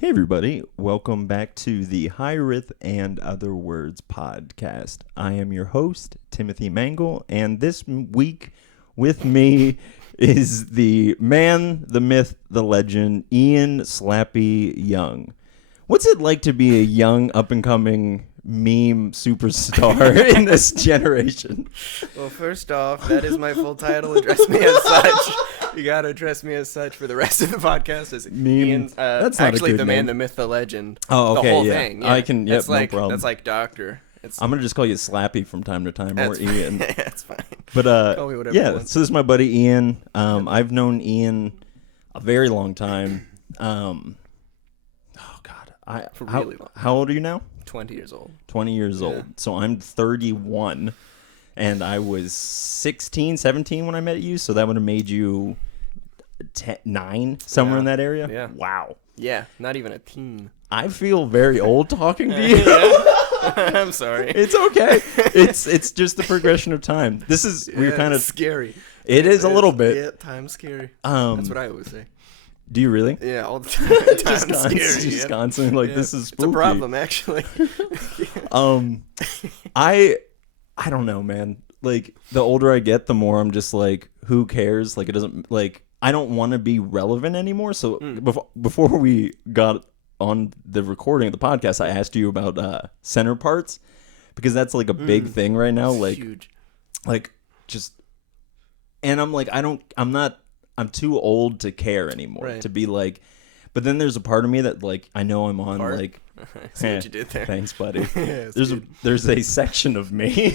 Hey everybody, welcome back to the Hiraeth and Other Words podcast. I am your host, Timothy Mangle, and this week with me is the man, the myth, the legend, Ian Slappy Young. What's it like to be a young, up-and-coming meme superstar in this generation? Well, first off, that is my full title. Address me as such. You gotta address me as such for the rest of the podcast. As Meme. Ian, That's not actually a good the name. man, the myth, the legend. Oh, okay, the whole yeah. thing. Yeah. I can. Yep, That's like, no problem. That's like doctor. I'm gonna just call you Slappy from time to time, or Ian. That's fine. But Call me whatever you yeah. want. So this is my buddy Ian. I've known Ian a very long time. Oh God, For really long. How old are you now? 20 years old. 20 years Yeah. old. So I'm 31, and I was 16, 17 when I met you. So that would have made you 9, somewhere in that area. Yeah. Wow. Yeah, not even a teen. I feel very old talking to you. I'm sorry. It's okay. It's just the progression of time. This is we're kind of scary. It is a little bit. Yeah, time's scary. That's what I always say. Do you really? Yeah, all the time. Just Time's scary. just constantly Yeah. this is spooky. It's a problem, actually. I don't know, man. Like the older I get, the more I'm just like, who cares? Like it doesn't like I don't want to be relevant anymore. So before we got on the recording of the podcast, I asked you about center parts because that's like a big thing right now. Like Huge. like just and I'm too old to care anymore Right. to be like, but then there's a part of me that like I know I'm on Part? like I see what you did there. thanks buddy. Yeah, it's there's good. there's a section of me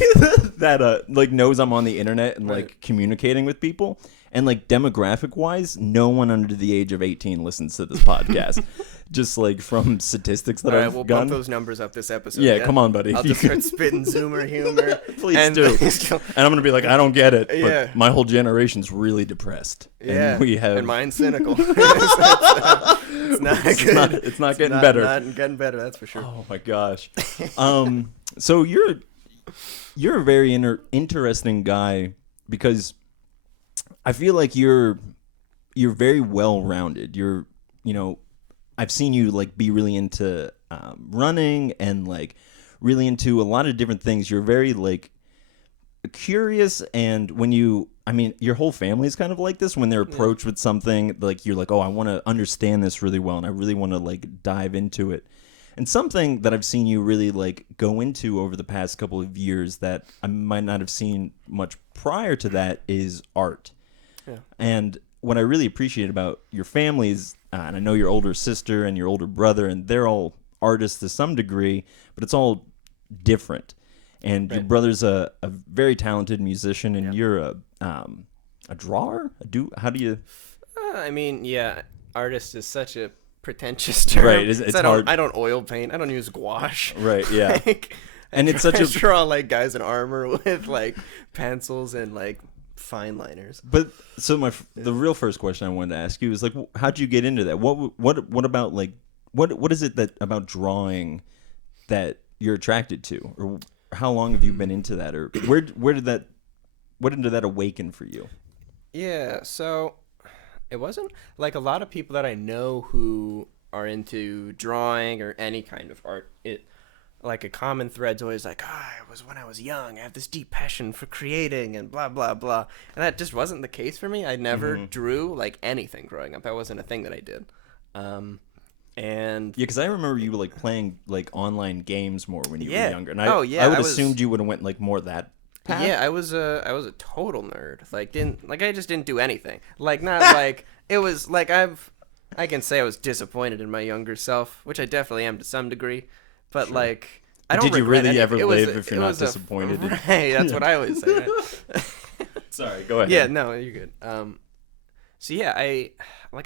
that like knows I'm on the internet and Right. like communicating with people, and like demographic wise no one under the age of 18 listens to this podcast. Just like from statistics that All right, I've we'll gotten. bump those numbers up this episode. Yeah, come on, buddy. I'll If you just start spitting Zoomer humor. Please and do. And I'm gonna be like, I don't get it. But Yeah. my whole generation's really depressed. Yeah, And we have. and mine's cynical. It's not good. It's not getting better. Not getting better, that's for sure. Oh my gosh. So you're a very interesting guy because I feel like you're very well rounded. I've seen you like be really into running and like really into a lot of different things. You're very like curious, and your whole family is kind of like this. When they're approached with something, like you're like, oh, I want to understand this really well, and I really want to like dive into it. And something that I've seen you really like go into over the past couple of years that I might not have seen much prior to that is art. Yeah. And what I really appreciate about your family is, and I know your older sister and your older brother, and they're all artists to some degree, but it's all different. And your brother's a very talented musician, and you're a drawer. How do you? I mean, yeah, artist is such a pretentious term. Right, it's 'Cause hard. I don't oil paint. I don't use gouache. Right, yeah. Like, And it's such I a- draw like guys in armor with like pencils and like fine liners. But so the real first question I wanted to ask you is like, how'd you get into that? What about like what is it that about drawing that you're attracted to, or how long have you been into that, or where did that awaken for you? Yeah, so it wasn't like a lot of people that I know who are into drawing or any kind of art. It like a common thread's always like, it was when I was young. I have this deep passion for creating and blah blah blah. And that just wasn't the case for me. I never drew like anything growing up. That wasn't a thing that I did. And Yeah, because I remember you like playing like online games more when you were Yeah. younger, and Oh, yeah, I would I was- assumed you would have went like more that path. yeah, I was a total nerd. I just didn't do anything. Like not like it was like I can say I was disappointed in my younger self, which I definitely am to some degree. But like I don't Did you regret really anything. ever live if you're not disappointed? Right, that's what I always say. Sorry, go ahead. Yeah, no, you're good. So yeah, I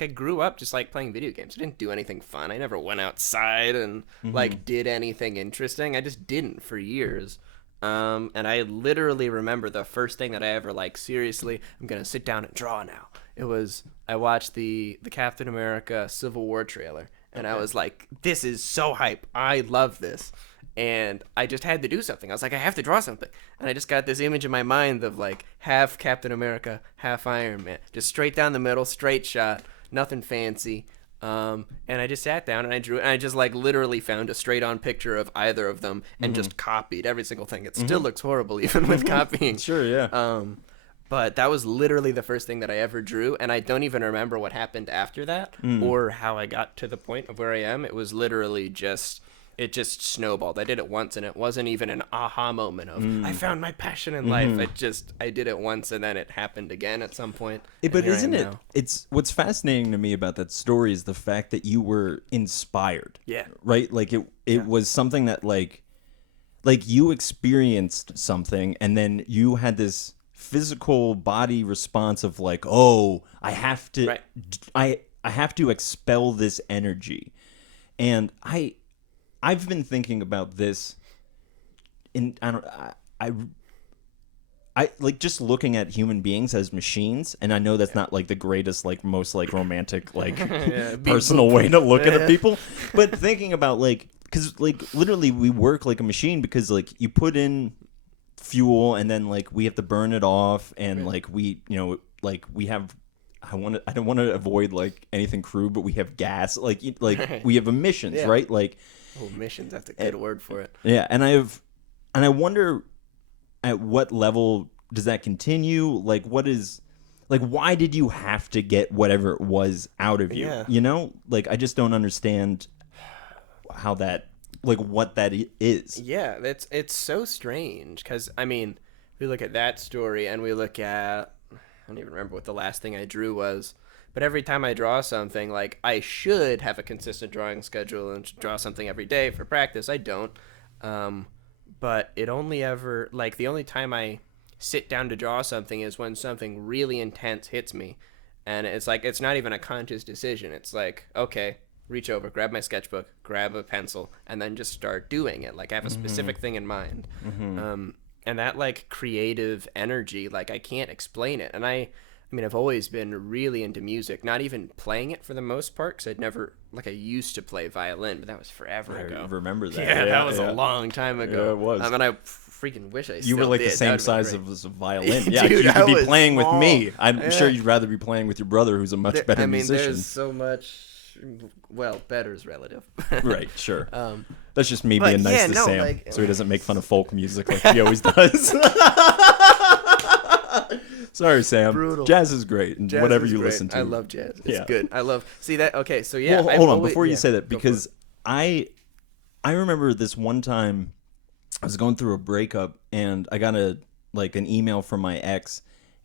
grew up just like playing video games. I didn't do anything fun. I never went outside and like did anything interesting. I just didn't for years. And I literally remember the first thing that I ever like seriously, I'm gonna sit down and draw now. It was I watched the Captain America Civil War trailer, and I was like, this is so hype. I love this. And I just had to do something. I was like, I have to draw something. And I just got this image in my mind of like half Captain America, half Iron Man. Just straight down the middle, straight shot, nothing fancy. And I just sat down and I drew it, and I just like literally found a straight on picture of either of them and just copied every single thing. It still looks horrible even with copying. Sure, yeah. But that was literally the first thing that I ever drew, and I don't even remember what happened after that or how I got to the point of where I am. It was literally just it just snowballed. I did it once, and it wasn't even an aha moment of I found my passion in life. I did it once, and then it happened again at some point. But isn't it? It's what's fascinating to me about that story is the fact that you were inspired. Yeah. Right. Like it was something that like you experienced something, and then you had this physical body response of like, oh, I have to, I have to expel this energy, and I've been thinking about this I like just looking at human beings as machines, and I know that's not like the greatest, like most like romantic, like personal way to look at people, but thinking about like, because like literally we work like a machine because like you put in fuel and then like we have to burn it off, and like we, you know, like we have, I don't want to avoid like anything crude, but we have gas, like we have emissions, right? Like, oh, emissions, that's a good word for it. Yeah, and I wonder at what level does that continue? Like, what is, like, why did you have to get whatever it was out of you? Yeah. You know, like I just don't understand how that, like, what that is. Yeah, it's so strange because I mean, we look at that story and we look at, I don't even remember what the last thing I drew was, but every time I draw something, like I should have a consistent drawing schedule and draw something every day for practice. I don't. But it only ever, like the only time I sit down to draw something is when something really intense hits me. And it's like, it's not even a conscious decision. It's like, okay, reach over, grab my sketchbook, grab a pencil, and then just start doing it. Like I have a specific thing in mind. And that like creative energy, like I can't explain it. And I mean, I've always been really into music, not even playing it for the most part, because I'd never, like I used to play violin, but that was forever ago. I remember that. Yeah, that was a long time ago. Yeah, it was. And I freaking wish I still You were like did. the same size as a violin. Dude, Yeah, you could be playing small. with me. I'm sure you'd rather be playing with your brother, who's a much better musician. There's so much, well, better's relative. Right, sure. That's just me but being nice yeah, to no, Sam, like- so he doesn't make fun of folk music like he always does. Sorry, Sam. Brutal. Jazz is great, and Jazz whatever is you great. listen to. I love jazz. It's Yeah. good. I love, see that, okay, so yeah. Well, I've hold on, always- before you yeah, say that, go for because it. I remember this one time I was going through a breakup, and I got an email from my ex,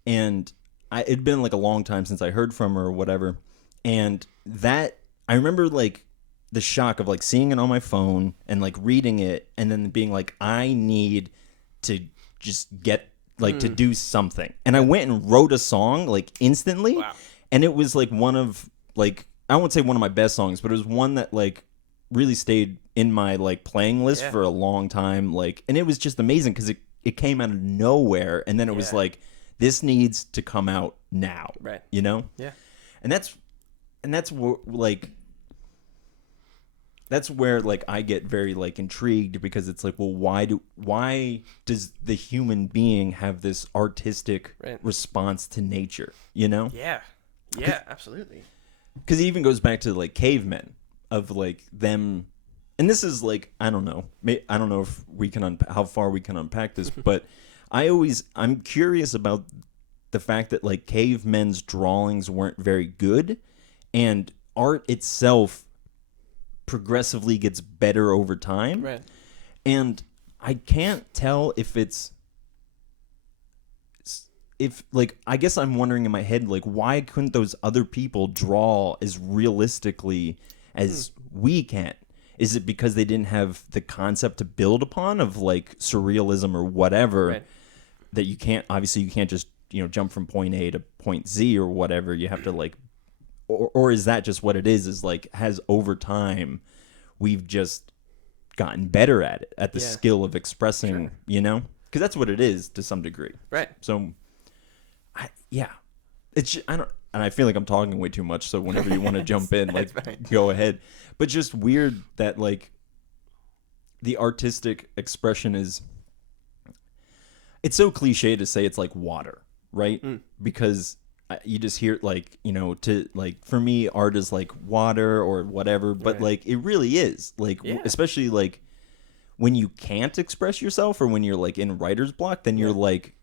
and it'd been like a long time since I heard from her or whatever, and that I remember like the shock of like seeing it on my phone and like reading it, and then being like, I need to just get like to do something, and I went and wrote a song like instantly. Wow. And it was like one of like, I won't say one of my best songs, but it was one that like really stayed in my like playing list for a long time, like, and it was just amazing because it came out of nowhere, and then it was like, this needs to come out now, Right. you know? Yeah. And that's like, that's where like I get very like intrigued, because it's like, well, why does the human being have this artistic response to nature, you know? Yeah, absolutely. Because it even goes back to like cavemen, of like them, and this is like, I don't know if we can how far we can unpack this, but I'm curious about the fact that like cavemen's drawings weren't very good, and art itself progressively gets better over time, Right. and I can't tell if like, I guess I'm wondering in my head, like, why couldn't those other people draw as realistically as we can? Is it because they didn't have the concept to build upon of like surrealism or whatever, Right. that you can't just, you know, jump from point A to point Z or whatever? You have to like, or is that just what it is like, has over time we've just gotten better at it, at the skill of expressing, you know? Because that's what it is to some degree. Right. So it's just, and I feel like I'm talking way too much, so whenever you want to jump in, like, go ahead. But just weird that like the artistic expression is, it's so cliche to say it's like water, right? Because you just hear like, to like, for me, art is like water or whatever, but Right. like it really is like, Yeah. especially like when you can't express yourself or when you're like in writer's block, then you're like,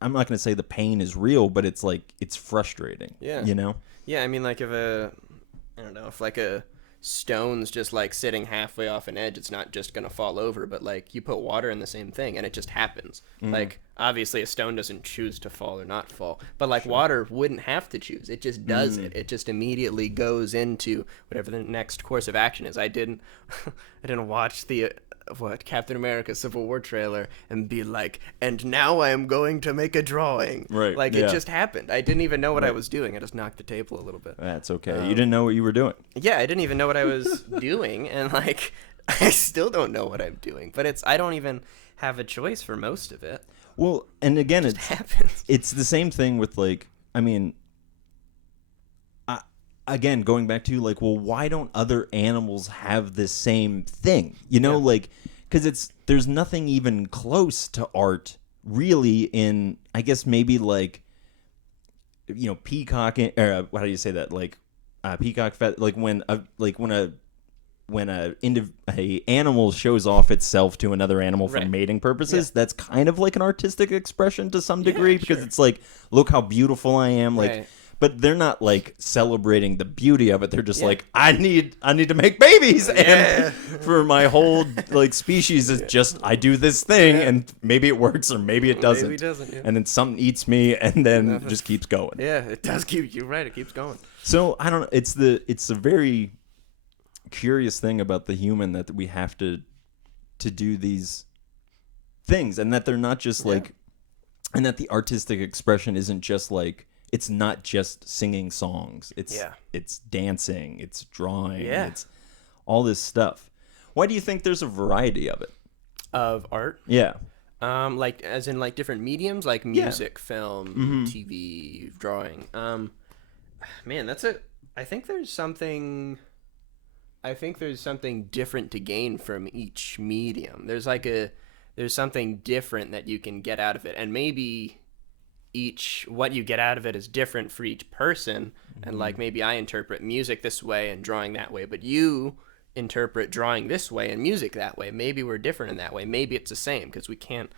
I'm not going to say the pain is real, but it's like, it's frustrating, Yeah. you know? Yeah, I mean, like, I don't know, if like a stone's just like sitting halfway off an edge, it's not just gonna fall over, but like you put water in the same thing and it just happens. Like, obviously a stone doesn't choose to fall or not fall, but like water wouldn't have to choose. It just does it. It just immediately goes into whatever the next course of action is. I didn't I didn't watch the Captain America Civil War trailer and be like, and now I am going to make a drawing. Right, Like, yeah. it just happened. I didn't even know what I was doing. I just knocked the table a little bit. That's okay. You didn't know what you were doing. Yeah, I didn't even know what I was doing, and like, I still don't know what I'm doing. But I don't even have a choice for most of it. Well, and again, It happens. it's the same thing with like, I mean, again, going back to like, well, why don't other animals have the same thing? Like, because there's nothing even close to art really in, I guess maybe like, peacock, or how do you say that? Like, peacock, like when a animal shows off itself to another animal for Right. mating purposes, Yeah. that's kind of like an artistic expression to some degree, because sure. it's like, look how beautiful I am, like. Right. But they're not like celebrating the beauty of it. They're just Yeah. like, I need to make babies, Yeah. and for my whole like species is just I do this thing, and maybe it works or maybe it doesn't, Maybe it doesn't, yeah. and then something eats me, and then Nothing. just keeps going. Yeah, it does keep you right. It keeps going. So I don't know. It's a very curious thing about the human that we have to do these things, and that they're not just like, and that the artistic expression isn't just like, it's not just singing songs. It's dancing, it's drawing, it's all this stuff. Why do you think there's a variety of it? Of art? Yeah. Like, as in like different mediums, like music, film, TV, drawing. Man, I think there's something different to gain from each medium. There's something different that you can get out of it, and maybe what you get out of it is different for each person. And like, maybe I interpret music this way and drawing that way, but you interpret drawing this way and music that way. Maybe we're different in that way. Maybe it's the same, because we can't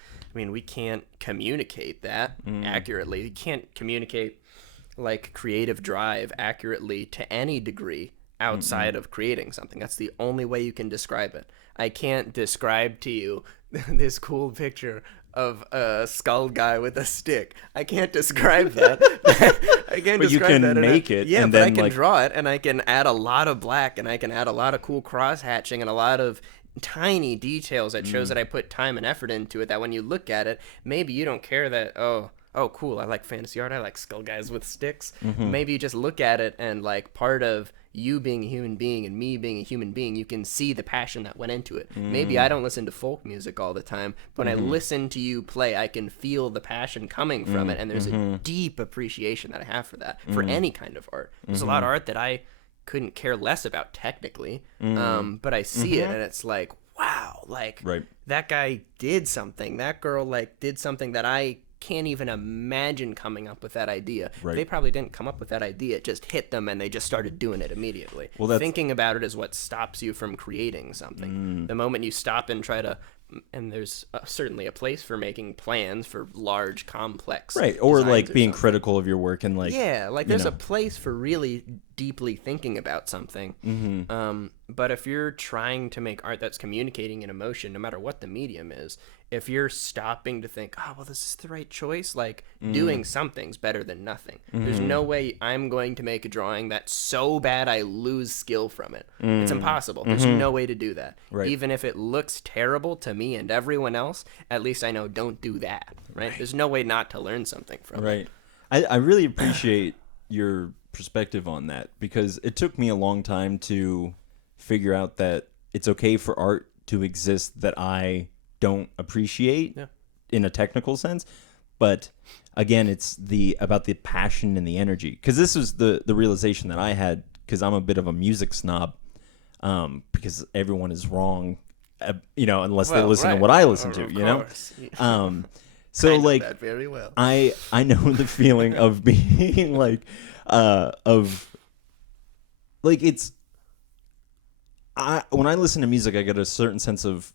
communicate that accurately. You can't communicate like creative drive accurately to any degree outside of creating something. That's the only way you can describe it. I can't describe to you this cool picture of a skull guy with a stick. I can't describe that. I can't But you describe can that make it, Yeah, and but I then, can like- draw it, and I can add a lot of black, and I can add a lot of cool cross hatching and a lot of tiny details that shows that I put time and effort into it, that when you look at it, maybe you don't care that, oh cool, I like fantasy art, I like skull guys with sticks. Maybe you just look at it, and like, part of you being a human being and me being a human being, you can see the passion that went into it. Maybe I don't listen to folk music all the time, but when I listen to you play, I can feel the passion coming from it, and there's a deep appreciation that I have for that, for any kind of art. There's a lot of art that I couldn't care less about technically, but I see it, and it's like, wow, like, Right. that guy did something, that girl like did something that I can't even imagine coming up with that idea. Right. They probably didn't come up with that idea. It just hit them and they just started doing it immediately. Well, Thinking about it is what stops you from creating something. The moment you stop and try to, and there's certainly a place for making plans for large, complex Right. Or designs like being something. critical of your work and like, Yeah, like there's know. a place for really deeply thinking about something. But if you're trying to make art that's communicating an emotion, no matter what the medium is, if you're stopping to think, oh, well, this is the right choice, like doing something's better than nothing. There's no way I'm going to make a drawing that's so bad I lose skill from it. It's impossible. There's no way to do that. Right. Even if it looks terrible to me and everyone else, at least I know don't do that, right? There's no way not to learn something from it. Right. I really appreciate your perspective on that, because it took me a long time to figure out that it's okay for art to exist that I don't appreciate in a technical sense. But again, it's about the passion and the energy, because this was the realization that I had, because I'm a bit of a music snob, because everyone is wrong, unless they listen to what I listen to, Of course. So I know like that very well. I know the feeling of being like of like it's when I listen to music I get a certain sense of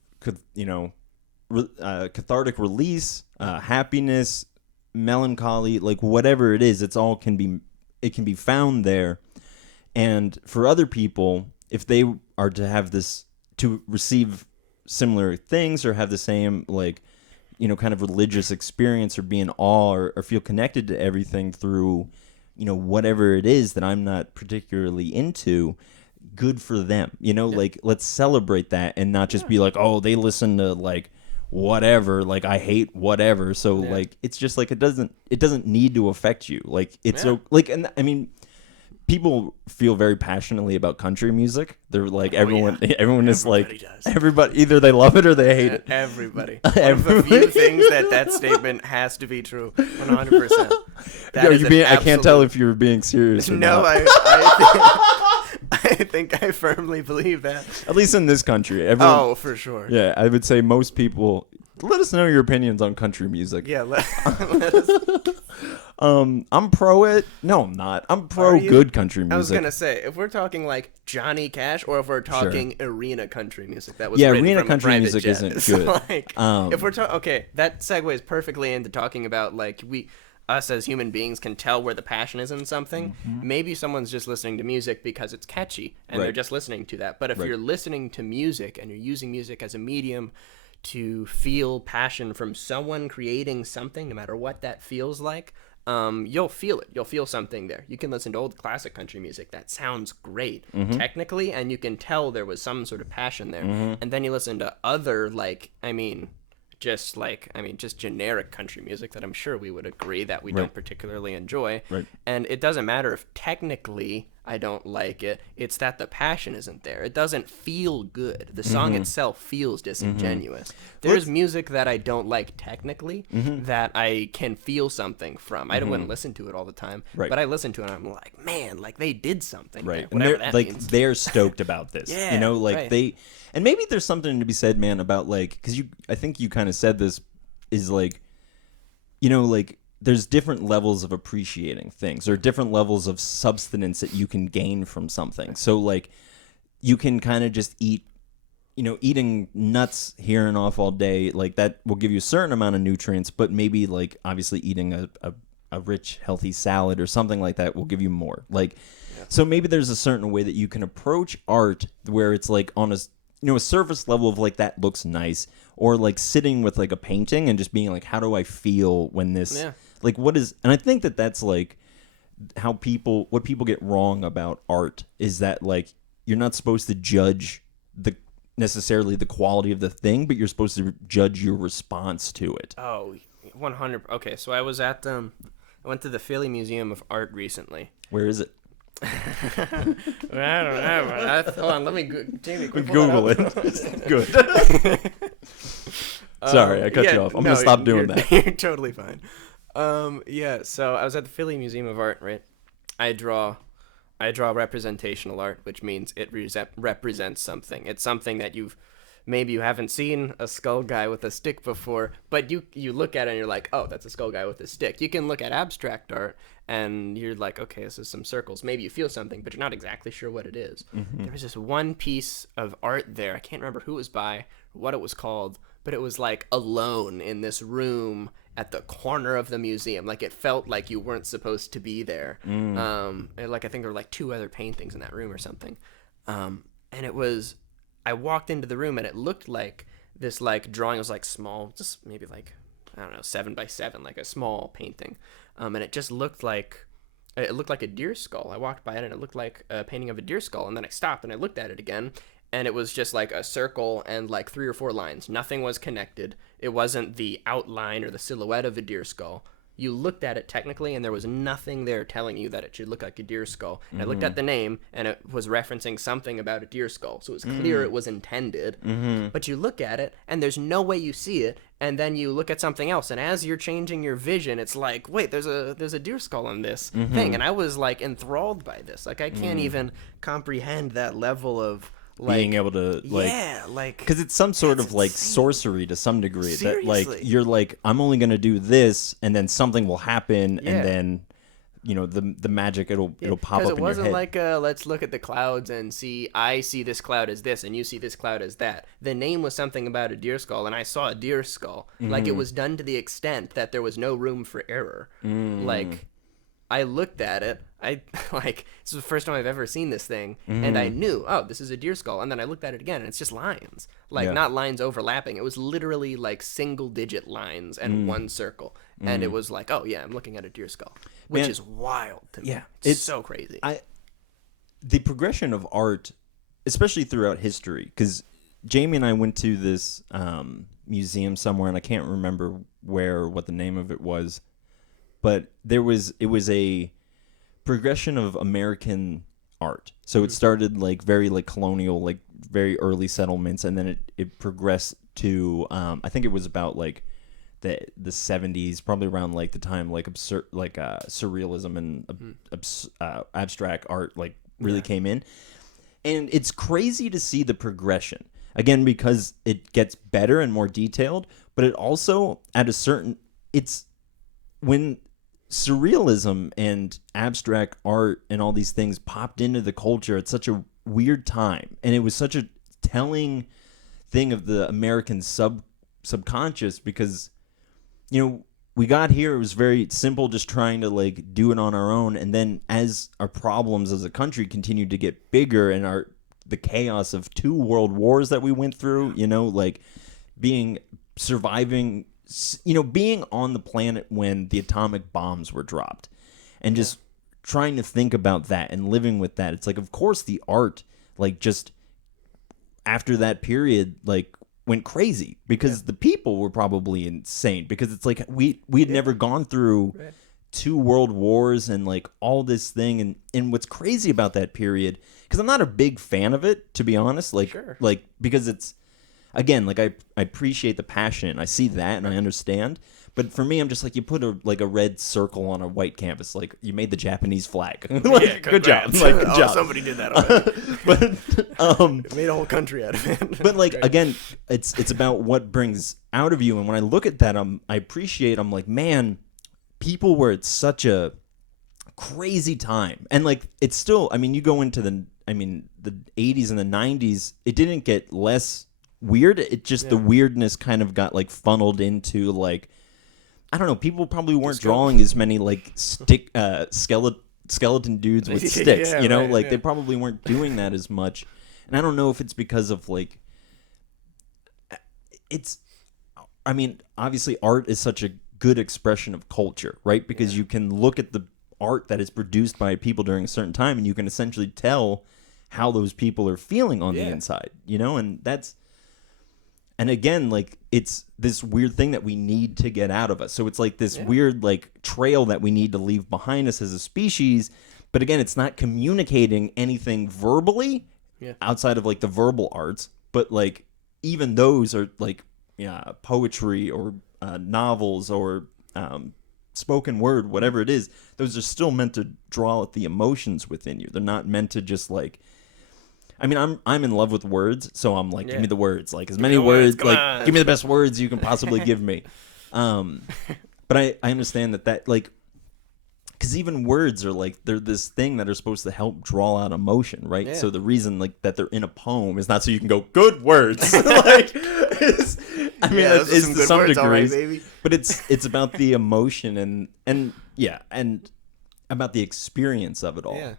cathartic release, happiness, melancholy, like whatever it is, it can be found there. And for other people, if they are to have this, to receive similar things or have the same like kind of religious experience or be in awe or feel connected to everything through whatever it is that I'm not particularly into, good for them. Like let's celebrate that and not just be like, oh, they listen to like whatever, like I hate whatever, so like it's just like it doesn't need to affect you, like it's like. And I mean, people feel very passionately about country music. They're like everyone is like does. Everybody, either they love it or they hate it. Everybody. One of the few things that statement has to be true. 100%. Are you being? I can't tell if you're being serious or no, not. I think I firmly believe that. At least in this country, oh, for sure. Yeah, I would say most people. Let us know your opinions on country music. Yeah, let us. I'm pro it. No, I'm not. I'm pro good country music. I was gonna say, if we're talking like Johnny Cash, or if we're talking arena country music, that was arena country music isn't good. So, like, if we're talking, okay, that segues perfectly into talking about like us as human beings can tell where the passion is in something. Maybe someone's just listening to music because it's catchy and they're just listening to that. But if you're listening to music and you're using music as a medium to feel passion from someone creating something, no matter what that feels like, you'll feel it. You'll feel something there. You can listen to old classic country music that sounds great technically, and you can tell there was some sort of passion there. And then you listen to other, just generic country music that I'm sure we would agree that we don't particularly enjoy. And it doesn't matter if technically I don't like it. It's that the passion isn't there. It doesn't feel good. The song itself feels disingenuous. There's music that I don't like technically that I can feel something from. I wouldn't listen to it all the time, but I listen to it and I'm like, man, like they did something. There, whatever that means. They're stoked about this. They. And maybe there's something to be said, man, about like, because I think you kind of said this, is like, there's different levels of appreciating things or different levels of substance that you can gain from something. So like, you can kind of just eat, eating nuts here and off all day, like that will give you a certain amount of nutrients, but maybe like obviously eating a rich, healthy salad or something like that will give you more. Like, so maybe there's a certain way that you can approach art where it's like on a surface level of like that looks nice, or like sitting with like a painting and just being like, how do I feel when this like what is. And I think that that's like how what people get wrong about art is that like you're not supposed to judge necessarily the quality of the thing, but you're supposed to judge your response to it. 100. Okay, so I was at I went to the Philly Museum of Art recently. Where is it? I don't know. Hold on, let me Jamie, quick Google it. Good. Sorry, I cut you off. I'm gonna stop doing that. You're totally fine. So I was at the Philly Museum of Art, right? I draw representational art, which means it represents something. It's something that maybe you haven't seen a skull guy with a stick before, but you look at it and you're like, oh, that's a skull guy with a stick. You can look at abstract art and you're like, okay, this is some circles. Maybe you feel something, but you're not exactly sure what it is. There was this one piece of art there. I can't remember who it was by, or what it was called, but it was like alone in this room at the corner of the museum. Like it felt like you weren't supposed to be there. Like I think there were like 2 other paintings in that room or something. And it was, I walked into the room and it looked like this like drawing was like small, just maybe like, I don't know, 7 by 7, like a small painting. And it just looked like a deer skull. I walked by it and it looked like a painting of a deer skull. And then I stopped and I looked at it again and it was just like a circle and like 3 or 4 lines. Nothing was connected. It wasn't the outline or the silhouette of a deer skull. You looked at it technically, and there was nothing there telling you that it should look like a deer skull. And I looked at the name, and it was referencing something about a deer skull. So it was clear it was intended. But you look at it, and there's no way you see it. And then you look at something else, and as you're changing your vision, it's like, wait, there's a deer skull on this thing. And I was like enthralled by this. Like I can't even comprehend that level of being able to because it's some sort of like sorcery to some degree. Seriously. That like you're like, I'm only gonna do this, and then something will happen, and then the magic it'll pop up in your head. Because it wasn't like let's look at the clouds and I see this cloud as this and you see this cloud as that. The name was something about a deer skull, and I saw a deer skull. Like, it was done to the extent that there was no room for error. Like, I looked at it. This is the first time I've ever seen this thing, and I knew, oh, this is a deer skull. And then I looked at it again, and it's just lines, not lines overlapping. It was literally like single-digit lines and one circle, and it was like, oh yeah, I'm looking at a deer skull, which is wild to me. Yeah, it's so crazy. The progression of art, especially throughout history, because Jamie and I went to this museum somewhere, and I can't remember what the name of it was. But it was a progression of American art. So it started like very like colonial, like very early settlements, and then it progressed to I think it was about like the 70s, probably around like the time like surrealism and abstract art like really came in. And it's crazy to see the progression. Again, because it gets better and more detailed, but it also it's when surrealism and abstract art and all these things popped into the culture at such a weird time, and it was such a telling thing of the American subconscious, because we got here, it was very simple, just trying to like do it on our own, and then as our problems as a country continued to get bigger, and the chaos of 2 world wars that we went through, like surviving, being on the planet when the atomic bombs were dropped, and just trying to think about that and living with that. It's like, of course, the art, like, just after that period, like, went crazy, because the people were probably insane, because it's like we'd never gone through 2 world wars and like all this thing, and what's crazy about that period, because I'm not a big fan of it, to be honest, like because it's, again, like I appreciate the passion, I see that, and I understand. But for me, I'm just like, you put a red circle on a white canvas, like you made the Japanese flag. Like, good job. Like, good job. Somebody did that already. But made a whole country out of it. But like, again, it's about what brings out of you. And when I look at that, I'm like, man, people were at such a crazy time, and like it's still. I mean, you go into the 80s and the 90s, it didn't get less weird. It just the weirdness kind of got like funneled into like, I don't know, people probably weren't drawing as many like skeleton dudes with sticks, they probably weren't doing that as much. And I don't know if it's because of like, obviously art is such a good expression of culture, right? Because you can look at the art that is produced by people during a certain time, and you can essentially tell how those people are feeling on the inside, and that's. And again, like, it's this weird thing that we need to get out of us. So it's like this weird, like, trail that we need to leave behind us as a species. But again, it's not communicating anything verbally outside of, like, the verbal arts. But, like, even those are, like, poetry or novels or spoken word, whatever it is. Those are still meant to draw out the emotions within you. They're not meant to just, like... I mean, I'm in love with words, so I'm like, give me the words, like as many words, like give me the best words you can possibly give me. But I understand that like, because even words are like, they're this thing that are supposed to help draw out emotion, right? Yeah. So the reason like that they're in a poem is not so you can go good words, like, it's to some degree, right, but it's about the emotion and about the experience of it all. Yeah.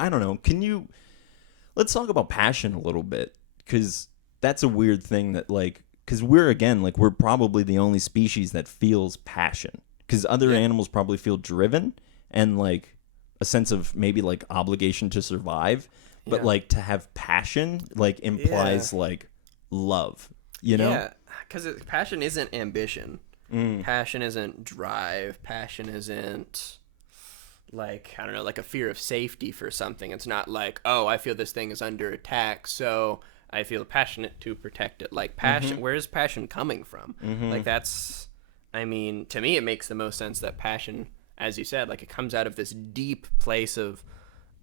I don't know. Let's talk about passion a little bit, because that's a weird thing that, like, because we're probably the only species that feels passion, because other animals probably feel driven and, like, a sense of maybe, like, obligation to survive, but, like, to have passion, like, implies, like, love, Yeah, because passion isn't ambition. Passion isn't drive. Passion isn't... like, I don't know, like a fear of safety for something. It's not like, oh, I feel this thing is under attack, so I feel passionate to protect it. Like, passion, where is passion coming from? Like, that's, I mean, to me, it makes the most sense that passion, as you said, like, it comes out of this deep place of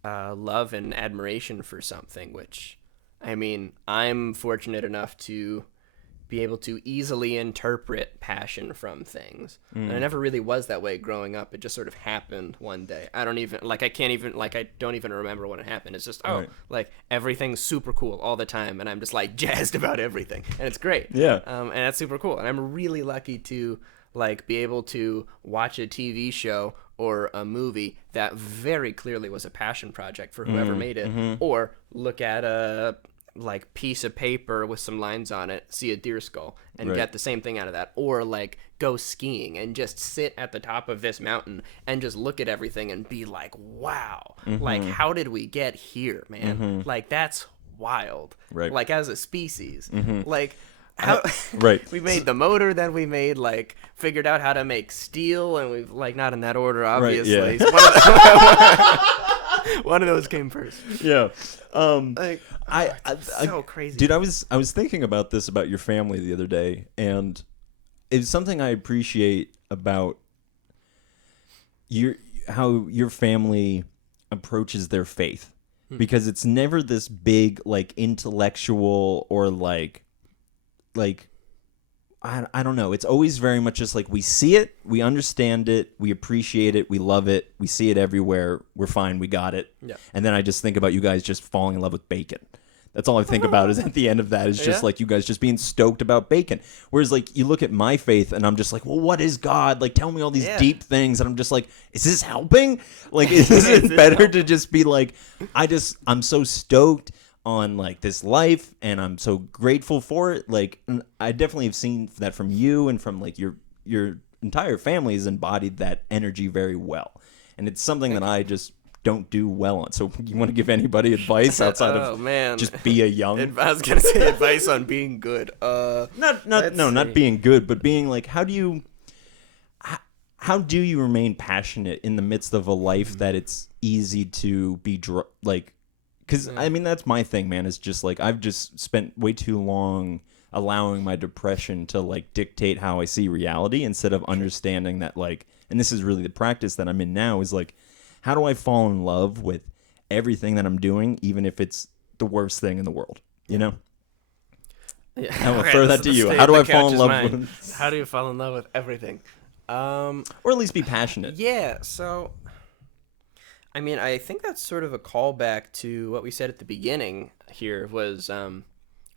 love and admiration for something, which, I mean, I'm fortunate enough to be able to easily interpret passion from things. And I never really was that way growing up. It just sort of happened one day. I don't even, like, I don't even remember when it happened. It's just, Right. like, everything's super cool all the time, and I'm just, like, jazzed about everything. And it's great. Yeah. And that's super cool. And I'm really lucky to, like, be able to watch a TV show or a movie that very clearly was a passion project for whoever made it, or look at a like piece of paper with some lines on it, see a deer skull, and Right. get the same thing out of that, or like go skiing and just sit at the top of this mountain and just look at everything and be like, wow, like how did we get here, man? Like that's wild. Right. Like as a species, like how Right. we made the motor, then we made like figured out how to make steel, and we've like not in that order, obviously. yeah. So one, of the, one of those came first. Yeah. Like It's so crazy, dude. I was thinking about this about your family the other day, and it's something I appreciate about how your family approaches their faith, because it's never this big like intellectual or like I don't know. It's always very much just like we see it, we understand it, we appreciate it, we love it, we see it everywhere, we're fine, we got it. Yeah. And then I just think about you guys just falling in love with bacon. That's all I think about is at the end of that is just Yeah. like you guys just being stoked about bacon. Whereas like you look at my faith and I'm just like, well, what is God? Like tell me all these Yeah. deep things. And I'm just like, is this helping? Like, is it better to just be like, I'm so stoked on like this life and I'm so grateful for it. Like I definitely have seen that from you and from like your entire family has embodied that energy very well. And it's something that I just don't do well on. So you want to give anybody advice outside of man. just be a young I was gonna say advice on being good. not being good, but being like how do you remain passionate in the midst of a life that it's easy to be because I mean that's my thing, man. Is just like I've just spent way too long allowing my depression to like dictate how I see reality instead of understanding that like, and this is really the practice that I'm in now is like, how do I fall in love with everything that I'm doing, even if it's the worst thing in the world? You know. Yeah. I will Okay, throw this that to is you. the How do state I of the fall in couch's love mind. with, How do you fall in love with everything? or at least be passionate? Yeah, so I mean, I think that's sort of a callback to what we said at the beginning here was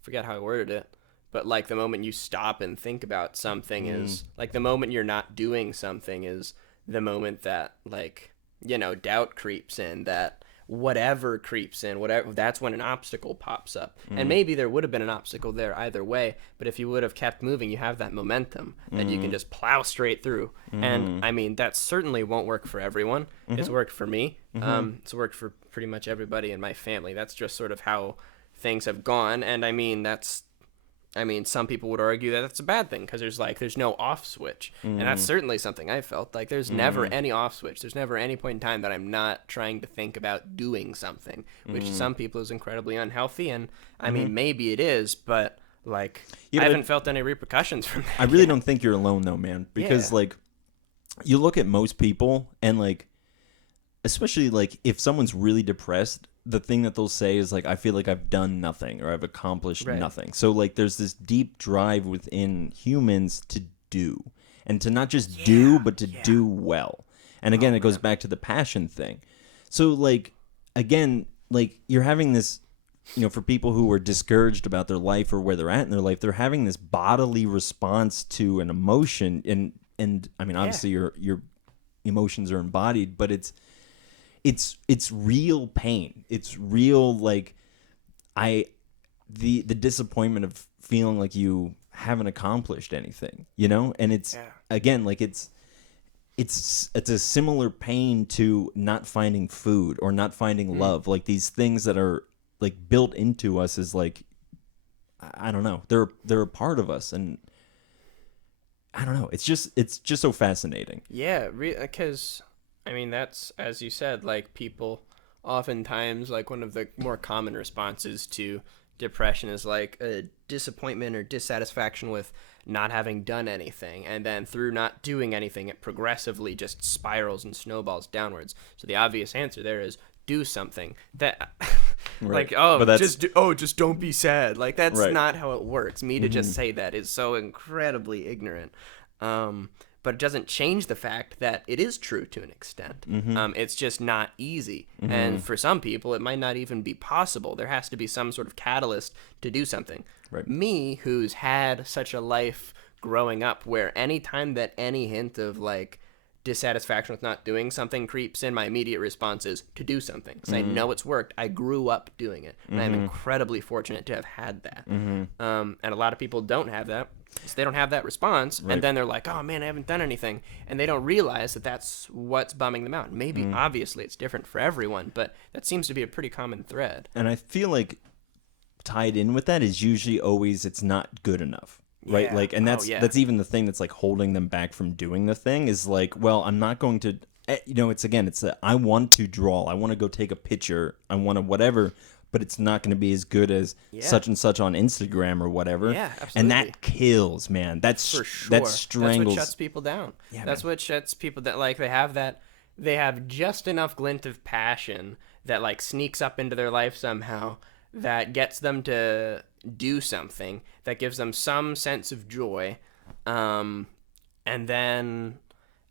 forget how I worded it, but like the moment you stop and think about something is like the moment you're not doing something is the moment that like, you know, doubt creeps in, that whatever creeps in, whatever, that's when an obstacle pops up. And maybe there would have been an obstacle there either way, but if you would have kept moving, you have that momentum that you can just plow straight through. And I mean, that certainly won't work for everyone. It's worked for me. It's worked for pretty much everybody in my family. That's just sort of how things have gone. And I mean, some people would argue that that's a bad thing because there's no off switch. And that's certainly something I felt. Like there's never any off switch. There's never any point in time that I'm not trying to think about doing something, which to some people is incredibly unhealthy. And I mean, maybe it is, but like Yeah, I but haven't felt any repercussions from that. I really don't think you're alone though, man. Because Yeah. like you look at most people and like especially like if someone's really depressed, the thing that they'll say is like I feel like I've done nothing or I've accomplished Right. nothing. So like there's this deep drive within humans to do and to not just do but to do well. And again, it goes back to the passion thing. So like again, like you're having this, you know, for people who are discouraged about their life or where they're at in their life, they're having this bodily response to an emotion and I mean obviously your emotions are embodied, but it's real pain. It's real like the disappointment of feeling like you haven't accomplished anything, you know? And it's again like it's a similar pain to not finding food or not finding love. Like these things that are like built into us is like I don't know. They're a part of us and I don't know. It's just so fascinating. Yeah, because I mean that's as you said, like people oftentimes like one of the more common responses to depression is like a disappointment or dissatisfaction with not having done anything, and then through not doing anything it progressively just spirals and snowballs downwards. So the obvious answer there is do something that Right. like, oh, But that's- just don't be sad. Like, that's Right. not how it works. Me to just say that is so incredibly ignorant. But it doesn't change the fact that it is true to an extent. It's just not easy. And for some people, it might not even be possible. There has to be some sort of catalyst to do something. Right. Me, who's had such a life growing up where any time that any hint of like dissatisfaction with not doing something creeps in, my immediate response is to do something. Because I know it's worked. I grew up doing it. And I'm incredibly fortunate to have had that. And a lot of people don't have that. So they don't have that response, Right. and then they're like, oh man, I haven't done anything, and they don't realize that that's what's bumming them out. Maybe obviously it's different for everyone, but that seems to be a pretty common thread. And I feel like tied in with that is usually always it's not good enough. Right? Yeah. Like, and that's Oh, yeah. that's even the thing that's like holding them back from doing the thing is like, well, I'm not going to, it's I want to draw. I want to go take a picture. I want to whatever, but it's not going to be as good as such and such on Instagram or whatever. Yeah, absolutely. And that kills, man. That's For sure. that strangles. That's what shuts people down. Yeah, that's what shuts people that like they have just enough glint of passion that like sneaks up into their life somehow that gets them to do something that gives them some sense of joy, and then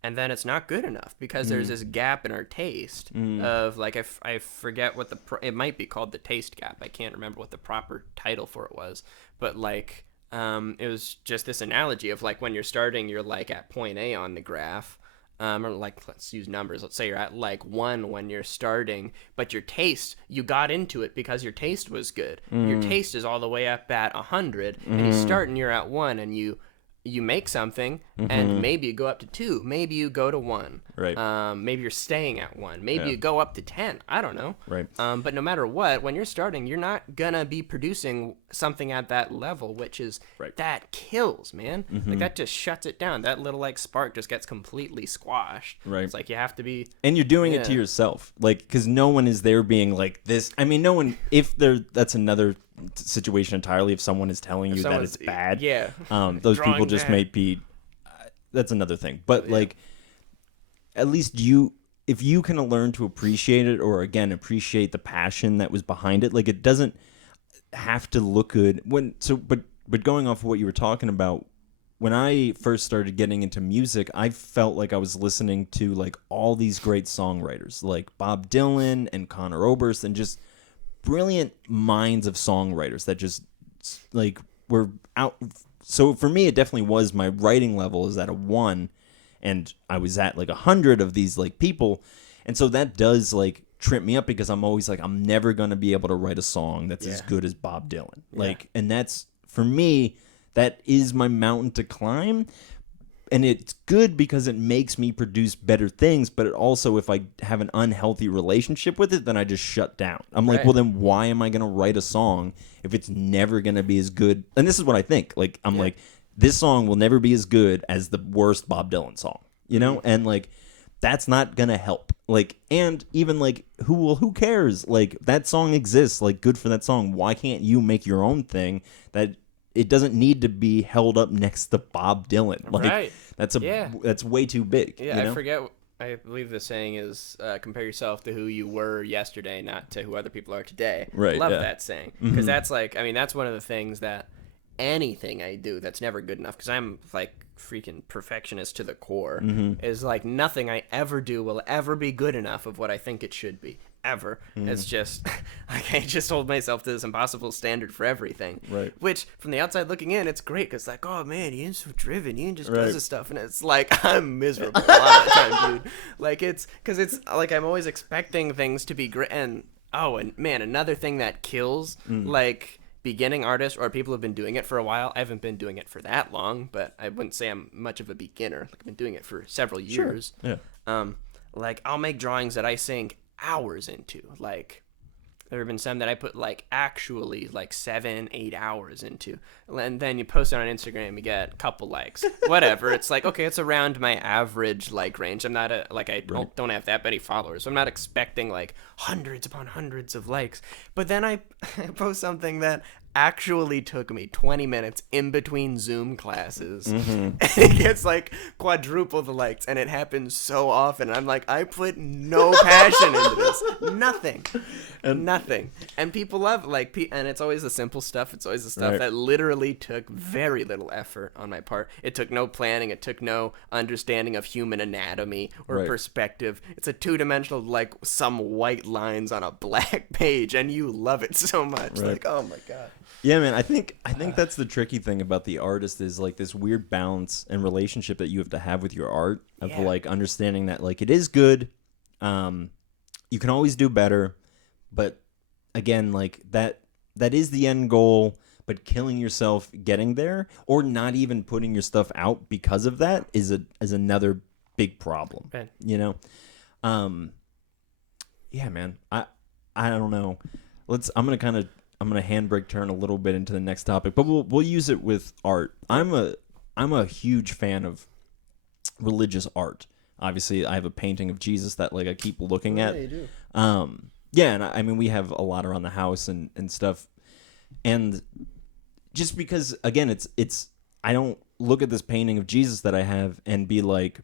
it's not good enough because there's this gap in our taste of like I forget what it might be called, the taste gap. I can't remember what the proper title for it was, but like it was just this analogy of like when you're starting, you're like at point A on the graph. Or like, let's use numbers. Let's say you're at like 1 when you're starting, but your taste, you got into it because your taste was good. Your taste is all the way up at 100, and you start and you're at 1, and you make something, and maybe you go up to 2, maybe you go to 1. Right. Maybe you're staying at 1. Maybe you go up to 10. I don't know. Right. But no matter what, when you're starting, you're not gonna be producing something at that level, which is that kills, man. Like that just shuts it down. That little like spark just gets completely squashed. Right. It's like you have to be. And you're doing it to yourself, like, because no one is there being like this. I mean, no one. That's another situation entirely. If someone is telling you that it's bad, those people just may be. That's another thing. But like, at least if you can learn to appreciate it, or again appreciate the passion that was behind it, like it doesn't have to look good but going off of what you were talking about, when I first started getting into music, I felt like I was listening to like all these great songwriters like Bob Dylan and Conor Oberst and just brilliant minds of songwriters that just like were out. So for me, it definitely was, my writing level is at a 1, and I was at like 100 of these like people. And so that does like trip me up because I'm always like, I'm never going to be able to write a song that's as good as Bob Dylan. Like, and that's, for me, that is my mountain to climb. And it's good because it makes me produce better things, but it also, if I have an unhealthy relationship with it, then I just shut down. I'm like, well, then why am I going to write a song if it's never going to be as good? And this is what I think. Like, I'm like, this song will never be as good as the worst Bob Dylan song, you know? And like, that's not going to help. Like, and even like, who cares? Like, that song exists, like, good for that song. Why can't you make your own thing that it doesn't need to be held up next to Bob Dylan? Like, that's way too big. Yeah, you know? I forget. I believe the saying is compare yourself to who you were yesterday, not to who other people are today. Right. Love that saying, because that's like, I mean, that's one of the things that anything I do that's never good enough, because I'm like freaking perfectionist to the core, is like nothing I ever do will ever be good enough of what I think it should be. Ever. It's just like I just hold myself to this impossible standard for everything. Right. Which from the outside looking in, it's great because like, oh man, Ian's so driven. Ian just does this stuff, and it's like I'm miserable a lot of the time, dude. Like it's because it's like I'm always expecting things to be great. And man, another thing that kills like beginning artists or people who've been doing it for a while. I haven't been doing it for that long, but I wouldn't say I'm much of a beginner. Like I've been doing it for several years. Sure. Yeah. Like I'll make drawings that I sink hours into. Like there have been some that I put like actually like 7-8 hours into, and then you post it on Instagram, you get a couple likes, whatever. It's like, okay, it's around my average like range. I'm not I don't have that many followers, so I'm not expecting like hundreds upon hundreds of likes. But then I post something that actually took me 20 minutes in between Zoom classes. And it gets like quadruple the likes, and it happens so often. I'm like, I put no passion into this. Nothing. Nothing. And people love it. Like, and it's always the simple stuff. It's always the stuff that literally took very little effort on my part. It took no planning. It took no understanding of human anatomy or perspective. It's a two-dimensional, like, some white lines on a black page, and you love it so much. Like, oh my God. Yeah, man, I think that's the tricky thing about the artist is like this weird balance and relationship that you have to have with your art of like understanding that like it is good, you can always do better, but again, like that is the end goal, but killing yourself getting there or not even putting your stuff out because of that is another big problem. Right. You know? Yeah, man. I don't know. I'm gonna handbrake turn a little bit into the next topic, but we'll use it with art. I'm a huge fan of religious art. Obviously, I have a painting of Jesus that like I keep looking at. You do. Yeah, and I mean we have a lot around the house and stuff, and just because again it's I don't look at this painting of Jesus that I have and be like,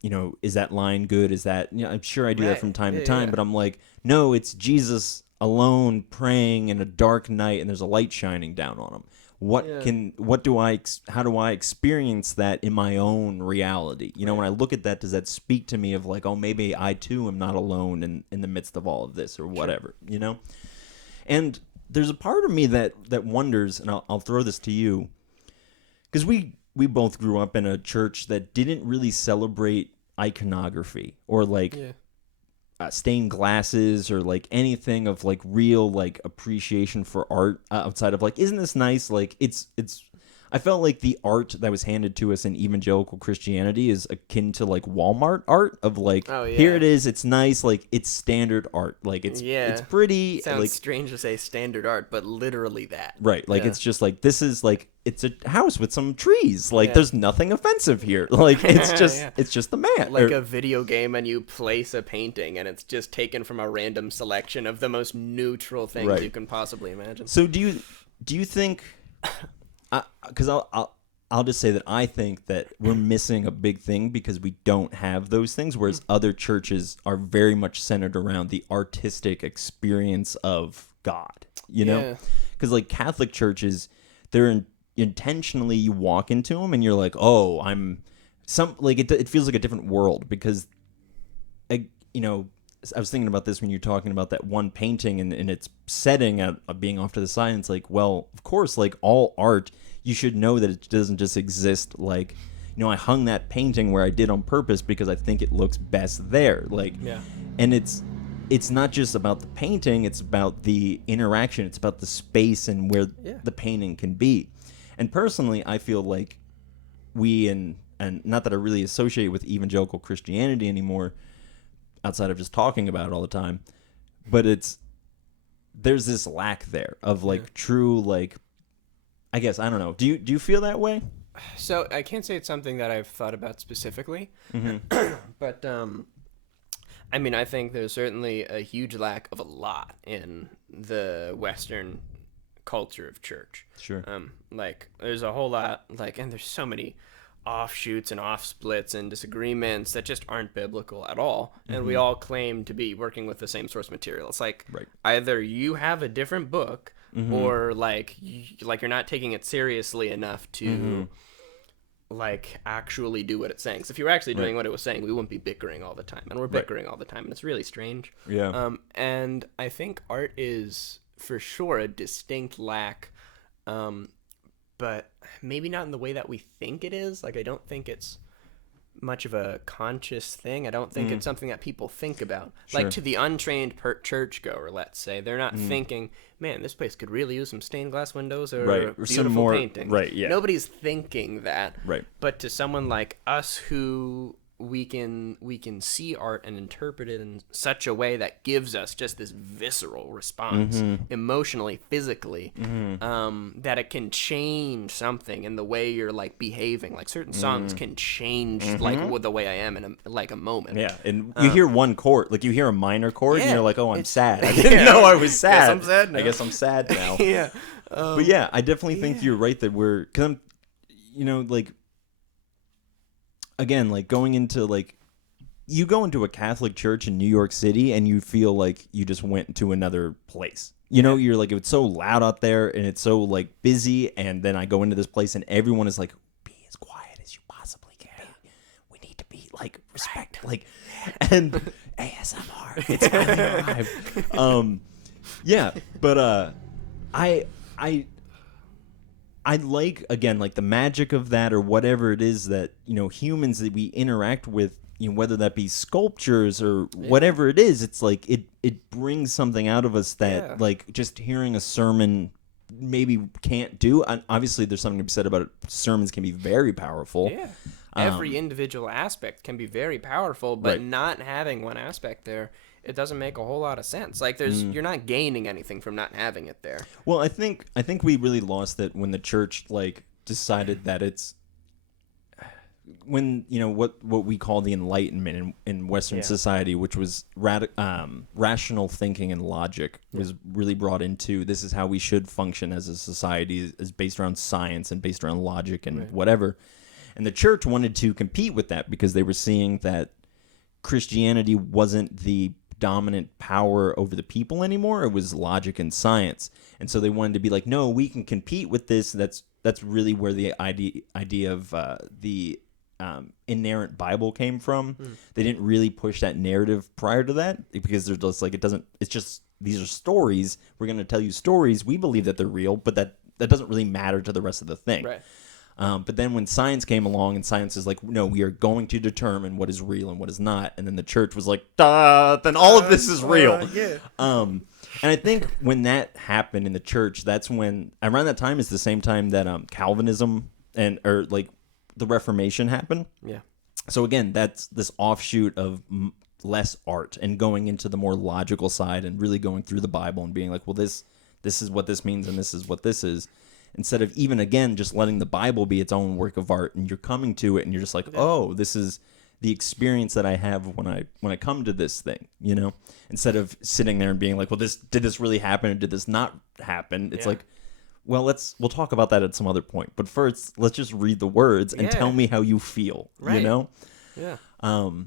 you know, is that line good? Is that, you know, I'm sure I do that from time to time, but I'm like, no, it's Jesus alone praying in a dark night and there's a light shining down on him. How do I experience that in my own reality? You know, when I look at that, does that speak to me of like, oh, maybe I too am not alone in the midst of all of this or whatever, you know? And there's a part of me that wonders, and I'll throw this to you, because we both grew up in a church that didn't really celebrate iconography or like stained glasses or like anything of like real like appreciation for art outside of like, isn't this nice? Like it's I felt like the art that was handed to us in evangelical Christianity is akin to like Walmart art of like, here it is, it's nice, like it's standard art, like it's pretty. It sounds like, strange to say standard art, but literally that. Right, like it's just like, this is like, it's a house with some trees, like there's nothing offensive here, like it's just it's just the man. Like a video game and you place a painting and it's just taken from a random selection of the most neutral things you can possibly imagine. So do you think, because I'll just say that I think that we're missing a big thing because we don't have those things, whereas other churches are very much centered around the artistic experience of God, you know? Because like Catholic churches, they're intentionally, you walk into them and you're like, oh, it feels like a different world because, you know, I was thinking about this when you're talking about that one painting and its setting of being off to the side. And it's like, well, of course, like all art, you should know that it doesn't just exist. Like, you know, I hung that painting where I did on purpose because I think it looks best there. Like, and it's not just about the painting. It's about the interaction. It's about the space and where the painting can be. And personally, I feel like and not that I really associate with evangelical Christianity anymore, outside of just talking about it all the time, but there's this lack there of like true, like, I guess, I don't know. Do you feel that way? So I can't say it's something that I've thought about specifically, but I mean, I think there's certainly a huge lack of a lot in the Western culture of church. Sure. Like there's a whole lot, like, and there's so many offshoots and off splits and disagreements that just aren't biblical at all, and we all claim to be working with the same source material. It's like either you have a different book or like you're not taking it seriously enough to like actually do what it's saying. So if you were actually doing what it was saying, we wouldn't be bickering all the time, and we're bickering all the time, and it's really strange. And I think art is for sure a distinct lack, but maybe not in the way that we think it is. Like, I don't think it's much of a conscious thing. I don't think it's something that people think about. Like, to the untrained churchgoer, let's say, they're not thinking, man, this place could really use some stained glass windows or beautiful some more painting. Nobody's thinking that. But to someone like us who we can see art and interpret it in such a way that gives us just this visceral response, emotionally, physically, that it can change something in the way you're like behaving. Like certain songs can change like the way I am in a moment. Yeah, and you hear one chord, like you hear a minor chord, and you're like, oh, I'm sad. I didn't know I was sad. I'm sad now. I guess I'm sad now. But yeah, I definitely think you're right that cause I'm, like, again, like going into like, you go into a Catholic church in New York City and you feel like you just went to another place. You're like, it's so loud out there and it's so like busy. And then I go into this place and everyone is like, be as quiet as you possibly can be. We need to be like respect, like, and ASMR. It's finally arrived. Yeah, but I like, again, like the magic of that or whatever it is that, humans that we interact with, whether that be sculptures or whatever it is, it's like it brings something out of us that like just hearing a sermon maybe can't do. And obviously there's something to be said about it. Sermons can be very powerful. Yeah. Every individual aspect can be very powerful, but not having one aspect there, it doesn't make a whole lot of sense. Like you're not gaining anything from not having it there. Well, I think we really lost it when the church like decided that it's when what we call the Enlightenment in Western society, which was rational thinking and logic, was really brought into. This is how we should function as a society, is based around science and based around logic and whatever. And the church wanted to compete with that because they were seeing that Christianity wasn't the dominant power over the people anymore. It was logic and science. And so they wanted to be like, no, we can compete with this. That's really where the idea of the inerrant Bible came from. They didn't really push that narrative prior to that because they're just like, it's just, these are stories. We're going to tell you stories. We believe that they're real, but that doesn't really matter to the rest of the thing. Right. But then when science came along and science is like, no, we are going to determine what is real and what is not. And then the church was like, duh, then all of this is real. And I think when that happened in the church, that's when, around that time is the same time that Calvinism or like the Reformation happened. Yeah. So again, that's this offshoot of less art and going into the more logical side and really going through the Bible and being like, well, this is what this means and this is what this is. Instead of even, again, just letting the Bible be its own work of art, and you're coming to it and you're just like, oh, this is the experience that I have when I come to this thing, instead of sitting there and being like, well, did this really happen or did this not happen? It's like, well, we'll talk about that at some other point. But first, let's just read the words and tell me how you feel, Yeah. So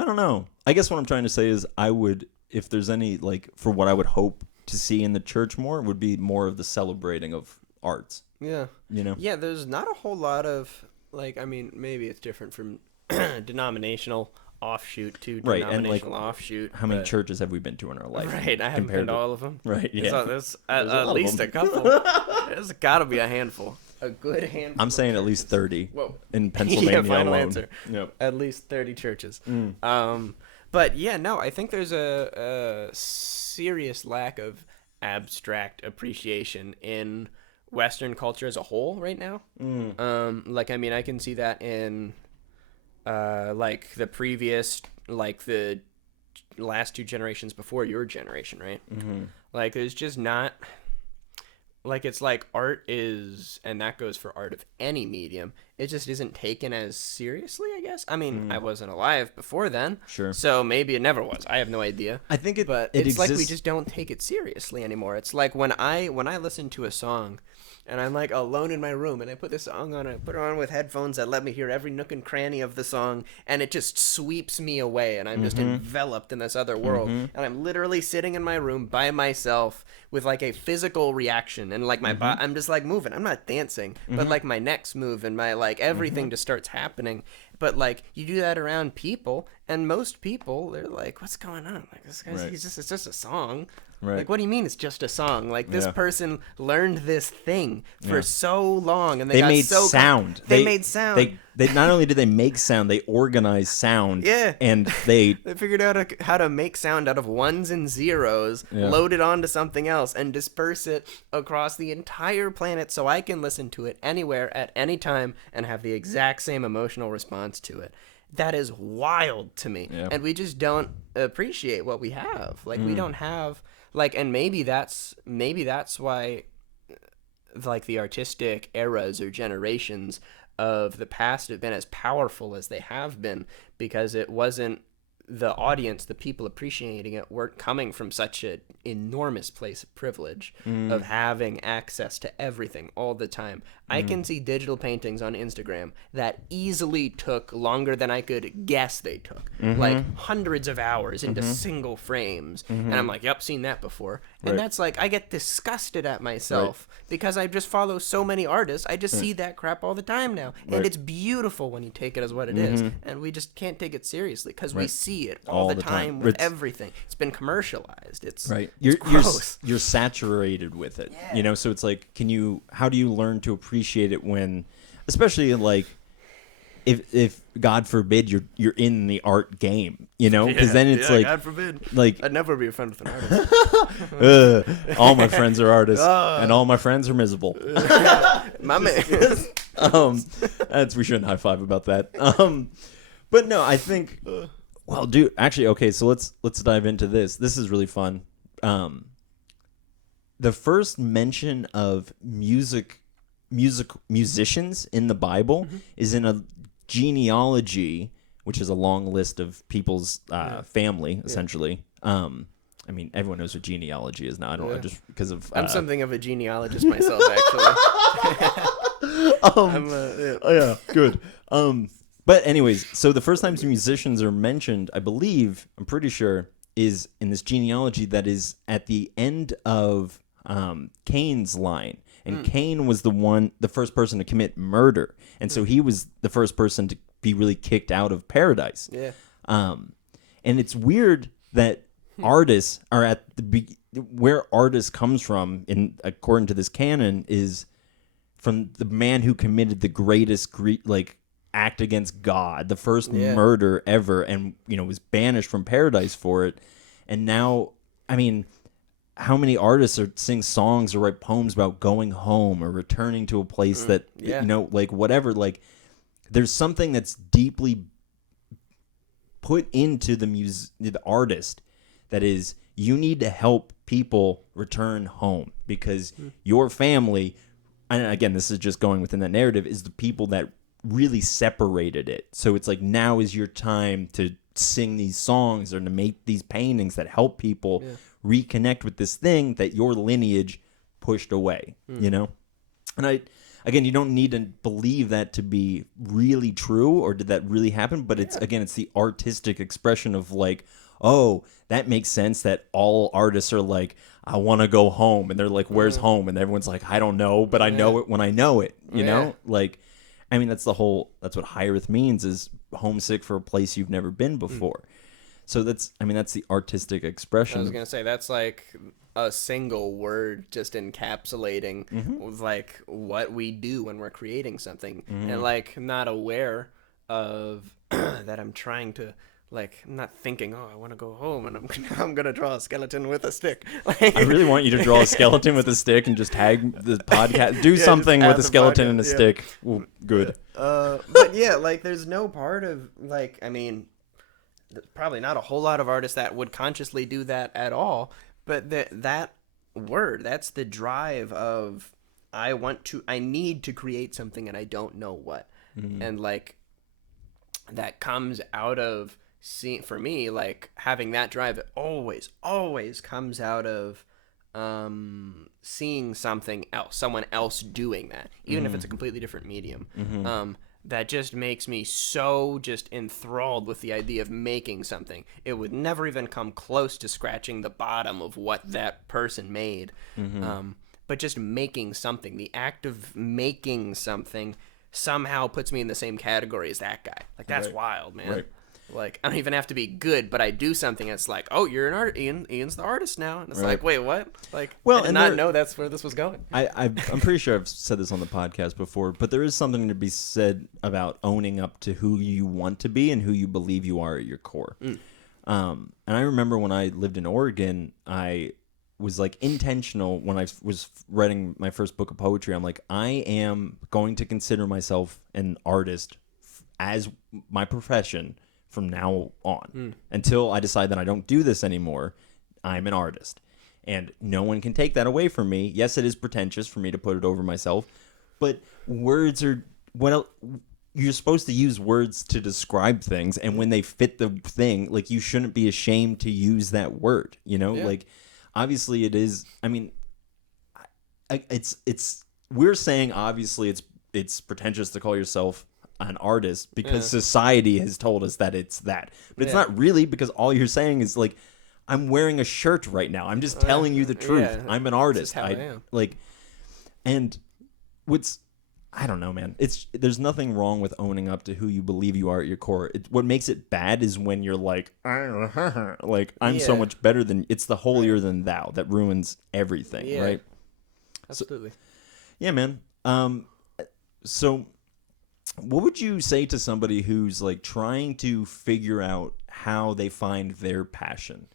I don't know. I guess what I'm trying to say is I would, if there's any, like, for what I would hope to see in the church more, would be more of the celebrating of arts. Yeah. Yeah, there's not a whole lot of, like, I mean, maybe it's different from denominational offshoot to denominational offshoot. How many churches have we been to in our life? Right, I haven't been to all of them. Right, yeah. So there's at least a couple. There's got to be a handful. A good handful. I'm saying at least 30 in Pennsylvania final alone. Answer. Yep. At least 30 churches. But yeah, no, I think there's a serious lack of abstract appreciation in Western culture as a whole right now. Like, I mean, I can see that in like the previous, like the last two generations before your generation, right? Like, there's just not, like, it's like art is, and that goes for art of any medium, it just isn't taken as seriously, I guess. I mean, I wasn't alive before then, sure, so maybe it never was. I have no idea. I think it's exists. Like, we just don't take it seriously anymore. It's like when I listen to a song and I'm like alone in my room and I put this song on, I put it on with headphones that let me hear every nook and cranny of the song, and it just sweeps me away and I'm just enveloped in this other world, and I'm literally sitting in my room by myself with like a physical reaction, and like my body, I'm just like moving. I'm not dancing, but like my neck's moving, my like everything just starts happening. But like, you do that around people, and most people, they're like, what's going on? Like, this guy's, it's just a song. Right. Like, what do you mean it's just a song? Like, this person learned this thing for so long, and they got made so sound. They made sound. They not only did they make sound, they organized sound. Yeah. And they figured out how to make sound out of ones and zeros, load it onto something else, and disperse it across the entire planet so I can listen to it anywhere at any time and have the exact same emotional response to it. That is wild to me. Yeah. And we just don't appreciate what we have. Like, we don't have, like, and maybe that's why, like, the artistic eras or generations of the past have been as powerful as they have been, because it wasn't the audience, the people appreciating it, weren't coming from such an enormous place of privilege of having access to everything all the time. I can see digital paintings on Instagram that easily took longer than I could guess they took, like hundreds of hours into single frames. And I'm like, yep, seen that before. And that's like, I get disgusted at myself because I just follow so many artists. I just see that crap all the time now. And it's beautiful when you take it as what it is. And we just can't take it seriously because we see it all the time with everything. It's been commercialized. It's You're gross. you're saturated with it. You know, so it's like, how do you learn to appreciate it when, especially like if God forbid you're in the art game, you know, because then it's like, God forbid, like I'd never be a friend with an artist. All my friends are artists, and all my friends are miserable. My man. We shouldn't high five about that. But no, I think. Well, dude, actually, okay. So let's dive into this. This is really fun. The first mention of musicians in the Bible is in a genealogy, which is a long list of people's family, essentially. I mean, everyone knows what genealogy is now. I don't know, just because of... I'm something of a genealogist myself, actually. Good. But anyways, so the first time musicians are mentioned, I believe, I'm pretty sure, is in this genealogy that is at the end of Cain's line. And Cain was the first person to commit murder. And so he was the first person to be really kicked out of paradise. Yeah. And it's weird that artists are at where artists comes from, according to this canon, is from the man who committed the greatest act against God, the first murder ever, and was banished from paradise for it. And now, I mean, how many artists sing songs or write poems about going home or returning to a place that whatever, like there's something that's deeply put into the artist that is, you need to help people return home because your family, and again, this is just going within that narrative, is the people that really separated it. So it's like, now is your time to sing these songs or to make these paintings that help people reconnect with this thing that your lineage pushed away, And again, you don't need to believe that to be really true or did that really happen, but it's the artistic expression of like, oh, that makes sense that all artists are like, I want to go home, and they're like, where's home? And everyone's like, I don't know, but I know it when I know it, you know? Like, I mean, that's what Hiraeth means, is homesick for a place you've never been before. So that's the artistic expression. I was going to say, that's like a single word just encapsulating like what we do when we're creating something. And like, not aware of that I'm trying to, like, I'm not thinking, oh, I want to go home and I'm going to draw a skeleton with a stick. Like, I really want you to draw a skeleton with a stick and just tag the podcast. Do something with a skeleton and a stick. Well, good. But yeah, like, there's no part of, like, I mean, probably not a whole lot of artists that would consciously do that at all. But that word, that's the drive of, I need to create something and I don't know what. And like, that comes out of, for me, like, having that drive, it always comes out of seeing something else, someone else doing that, even if it's a completely different medium. That just makes me so just enthralled with the idea of making something. It would never even come close to scratching the bottom of what that person made. But just making something, the act of making something somehow puts me in the same category as that guy. Like, that's wild, man. Right. Like, I don't even have to be good, but I do something that's like, oh, you're an artist. Ian's the artist now. And it's like, wait, what? Like, I did not know that's where this was going. I'm pretty sure I've said this on the podcast before, but there is something to be said about owning up to who you want to be and who you believe you are at your core. And I remember when I lived in Oregon, I was like intentional when I was writing my first book of poetry. I'm like, I am going to consider myself an artist as my profession from now on. Until I decide that I don't do this anymore, I'm an artist. And no one can take that away from me. Yes, it is pretentious for me to put it over myself, but words are you're supposed to use words to describe things, and when they fit the thing, like, you shouldn't be ashamed to use that word, you know? Yeah. Like, obviously it is, I mean, it's we're saying obviously it's pretentious to call yourself an artist because society has told us that it's that. But it's not really, because all you're saying is like, I'm wearing a shirt right now. I'm just telling you the truth. Yeah. I'm an artist. That's just how I am. Like, and I don't know, man. There's nothing wrong with owning up to who you believe you are at your core. What makes it bad is when you're like, like, I'm so much better than. It's the holier than thou that ruins everything, right? Absolutely. Yeah, man. So what would you say to somebody who's like trying to figure out how they find their passion?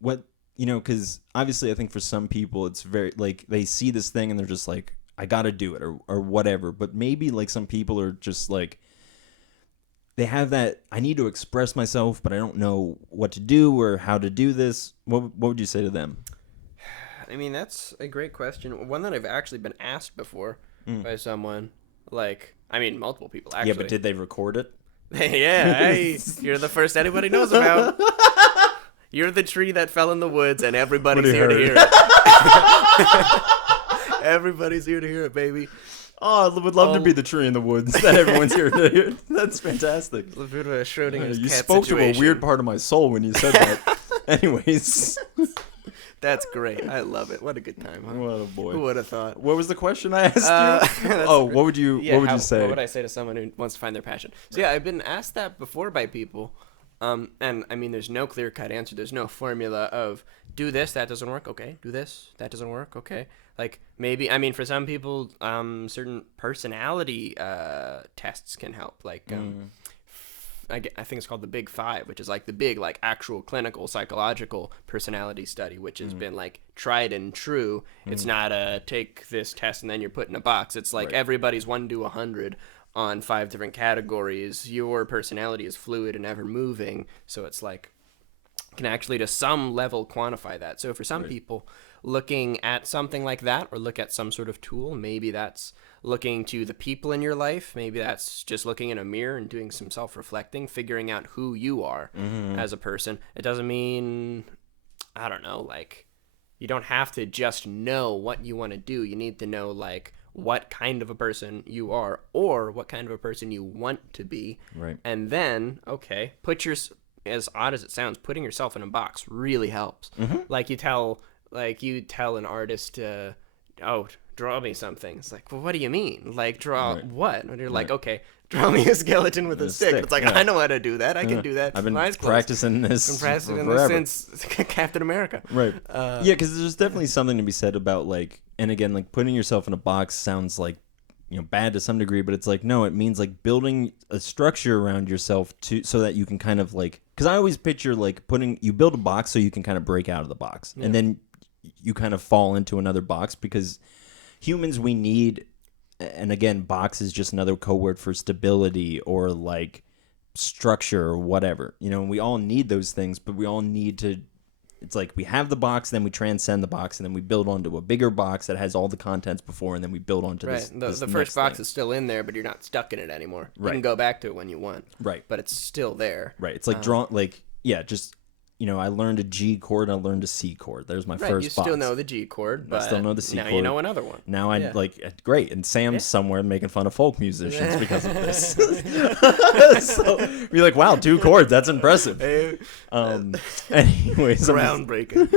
What, you know, because obviously I think for some people it's very like they see this thing and they're just like, I gotta do it or whatever. But maybe like some people are just like, they have that, I need to express myself, but I don't know what to do or how to do this. What would you say to them? I mean, that's a great question. One that I've actually been asked before by someone. Like, I mean, multiple people, actually. Yeah, but did they record it? Yeah, hey, you're the first anybody knows about. You're the tree that fell in the woods, and everybody's here to hear it. Everybody's here to hear it, baby. Oh, I would love to be the tree in the woods that everyone's here to hear. That's fantastic. Schrodinger's You cat spoke situation. to a weird part of my soul when you said that. Anyways. That's great. I love it. What a good time, huh? What a boy. Who would have thought? What was the question I asked you? What would you you say? What would I say to someone who wants to find their passion? So yeah, I've been asked that before by people. And I mean, there's no clear-cut answer. There's no formula of do this, that doesn't work. Okay. Do this, that doesn't work. Okay. Like maybe, I mean, for some people, certain personality tests can help. Like, I think it's called the Big Five, which is like the big, like actual clinical psychological personality study, which has been like tried and true. It's not a take this test and then you're put in a box. It's like everybody's 1 to 100 on 5 different categories. Your personality is fluid and ever moving. So it's like, can actually to some level quantify that. So for some people looking at something like that, or look at some sort of tool, maybe that's looking to the people in your life, maybe that's just looking in a mirror and doing some self-reflecting, figuring out who you are as a person. It doesn't mean, I don't know, like, you don't have to just know what you want to do. You need to know, like, what kind of a person you are, or what kind of a person you want to be. Right. And then, okay, as odd as it sounds, putting yourself in a box really helps. Like you tell an artist, draw me something. It's like, well, what do you mean? Like, draw what? And you're like, okay, draw me a skeleton with a stick. It's like, I know how to do that. I can do that. I've been practicing this since Captain America. Right. Yeah, because there's definitely something to be said about, like, and again, like, putting yourself in a box sounds like, you know, bad to some degree, but it's like, no, it means like building a structure around yourself so that you can kind of like, because I always picture like you build a box so you can kind of break out of the box, and then you kind of fall into another box, because humans, we need, and again, box is just another code word for stability or like structure or whatever, you know, and we all need those things, but we all need to, it's like we have the box, then we transcend the box, and then we build onto a bigger box that has all the contents before, and then we build onto this. The first box is still in there, but you're not stuck in it anymore. You can go back to it when you want. Right. But it's still there. Right. It's like just, you know, I learned a G chord and I learned a C chord. There's my first box. You still know the G chord, but I still know the C now chord. you know another one. Now I great. And Sam's somewhere making fun of folk musicians because of this. So you're like, wow, 2 chords. That's impressive. Anyways, groundbreaking.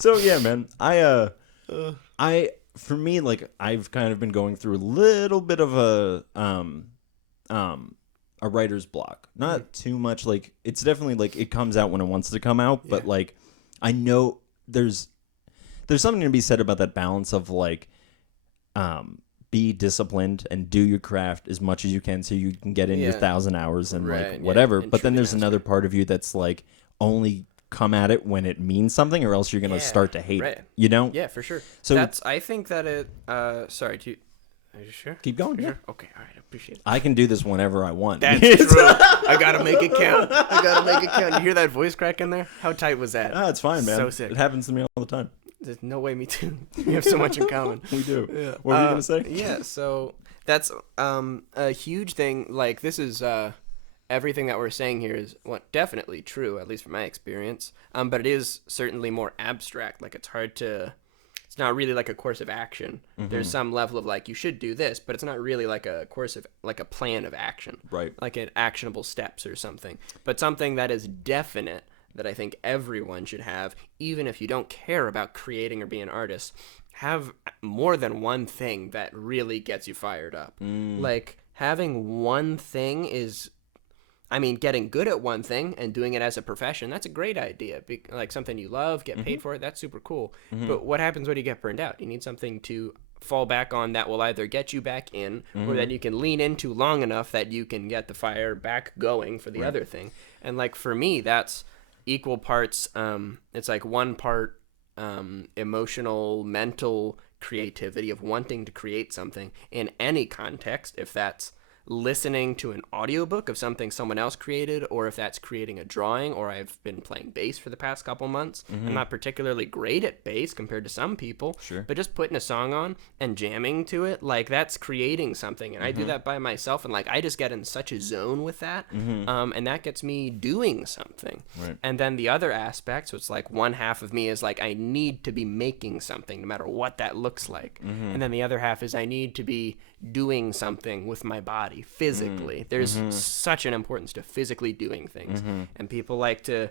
So yeah, man, for me, like, I've kind of been going through a little bit of a writer's block. Not too much, like, it's definitely like it comes out when it wants to come out, but like I know there's something to be said about that balance of like be disciplined and do your craft as much as you can so you can get in your 1,000 hours and like whatever, but then there's another part of you that's like only come at it when it means something, or else you're gonna start to hate it, you know? Yeah, for sure. So I think that it are you sure? Keep going. Yeah. Sure? Okay. All right. I appreciate it. I can do this whenever I want. That's true. I gotta make it count. You hear that voice crack in there? How tight was that? Ah, it's fine, man. So sick. It happens to me all the time. There's no way me too. We have so much in common. We do. Yeah. What were you gonna say? Yeah. So that's a huge thing. Like this is everything that we're saying here is definitely true, at least from my experience. But it is certainly more abstract. Like it's hard to. It's not really like a course of action. There's some level of like you should do this, but it's not really like a course of like a plan of action. Right. Like an actionable steps or something. But something that is definite that I think everyone should have, even if you don't care about creating or being an artist, have more than one thing that really gets you fired up. Like having one thing is, I mean, getting good at one thing and doing it as a profession, that's a great idea. Like something you love, get paid for it, that's super cool. But what happens when you get burned out? You need something to fall back on that will either get you back in or that you can lean into long enough that you can get the fire back going for the other thing. And like for me, that's equal parts. It's like one part emotional, mental creativity of wanting to create something in any context, if that's listening to an audiobook of something someone else created, or if that's creating a drawing, or I've been playing bass for the past couple months. I'm not particularly great at bass compared to some people, but just putting a song on and jamming to it, like that's creating something. And I do that by myself, and like I just get in such a zone with that, and that gets me doing something. And then the other aspect, so it's like one half of me is like I need to be making something no matter what that looks like, and then the other half is I need to be doing something with my body physically. There's such an importance to physically doing things, and people like to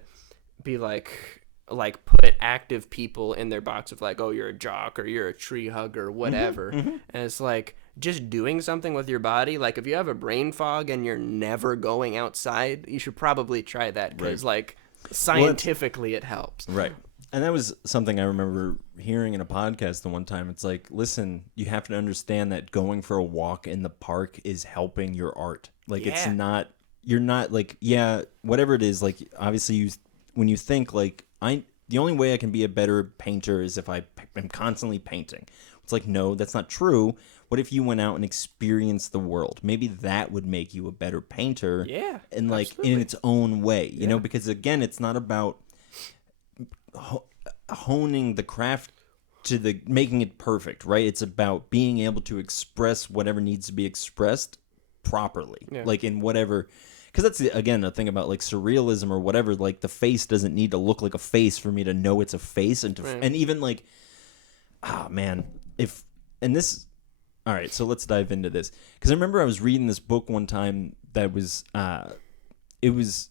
be like put active people in their box of like, oh, you're a jock or you're a tree hugger, whatever. And it's like just doing something with your body. Like if you have a brain fog and you're never going outside, you should probably try that, because like scientifically it helps. Right. And that was something I remember hearing in a podcast the one time. It's like, listen, you have to understand that going for a walk in the park is helping your art. Like it's not, you're not like, whatever it is. Like obviously when you think like the only way I can be a better painter is if I am constantly painting. It's like, no, that's not true. What if you went out and experienced the world? Maybe that would make you a better painter. Yeah. And like absolutely. In its own way, you know, because again, it's not about honing the craft to making it perfect, right? It's about being able to express whatever needs to be expressed properly, like in whatever. Because that's again a thing about like surrealism or whatever. Like the face doesn't need to look like a face for me to know it's a face, and and even like, man, all right, so let's dive into this, because I remember I was reading this book one time that was it was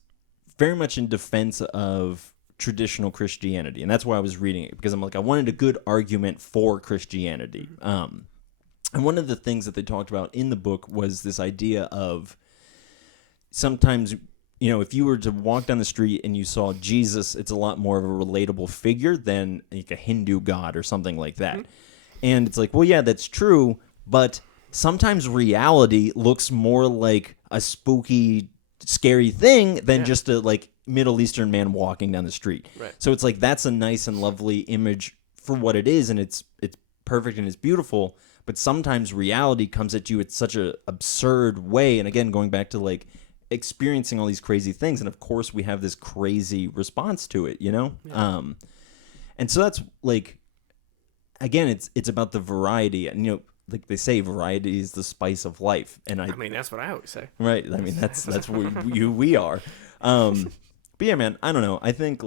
very much in defense of traditional Christianity, and that's why I was reading it, because I'm like, I wanted a good argument for Christianity. And one of the things that they talked about in the book was this idea of sometimes, you know, if you were to walk down the street and you saw Jesus, it's a lot more of a relatable figure than like a Hindu god or something like that. And it's like, well, yeah, that's true, but sometimes reality looks more like a spooky, scary thing than just a like Middle Eastern man walking down the street. Right. So it's like that's a nice and lovely image for what it is, and it's perfect and it's beautiful. But sometimes reality comes at you at such a absurd way. And again, going back to like experiencing all these crazy things, and of course we have this crazy response to it, you know. And so that's like, again, it's about the variety, and you know, like they say, variety is the spice of life. And I mean, that's what I always say. Right. I mean, that's we are. But yeah, man, I don't know. I think